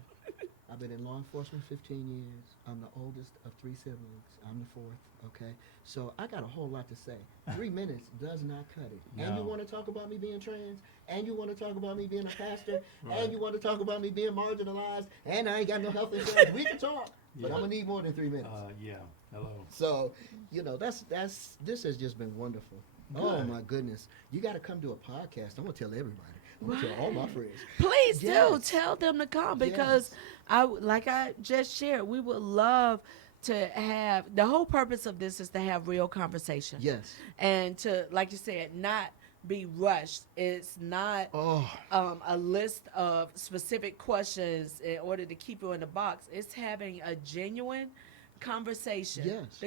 I've been in law enforcement 15 years. I'm the oldest of 3 siblings. I'm the fourth, okay? So I got a whole lot to say. 3 minutes does not cut it. And you No. want to talk about me being trans, and you want to talk about me being a pastor, Right. and you want to talk about me being marginalized, and I ain't got no health insurance. We can talk, but Yeah. I'm going to need more than 3 minutes. Yeah. Hello. So, you know, this has just been wonderful. Oh Good. my goodness. You got to come to a podcast. I'm going to tell everybody. I'm going to tell all my friends. Please do Yes. tell them to come, because like I just shared, we would love to have, the whole purpose of this is to have real conversation. Yes. And to, like you said, not be rushed. It's not Oh, a list of specific questions in order to keep you in the box. It's having a genuine conversation. yes.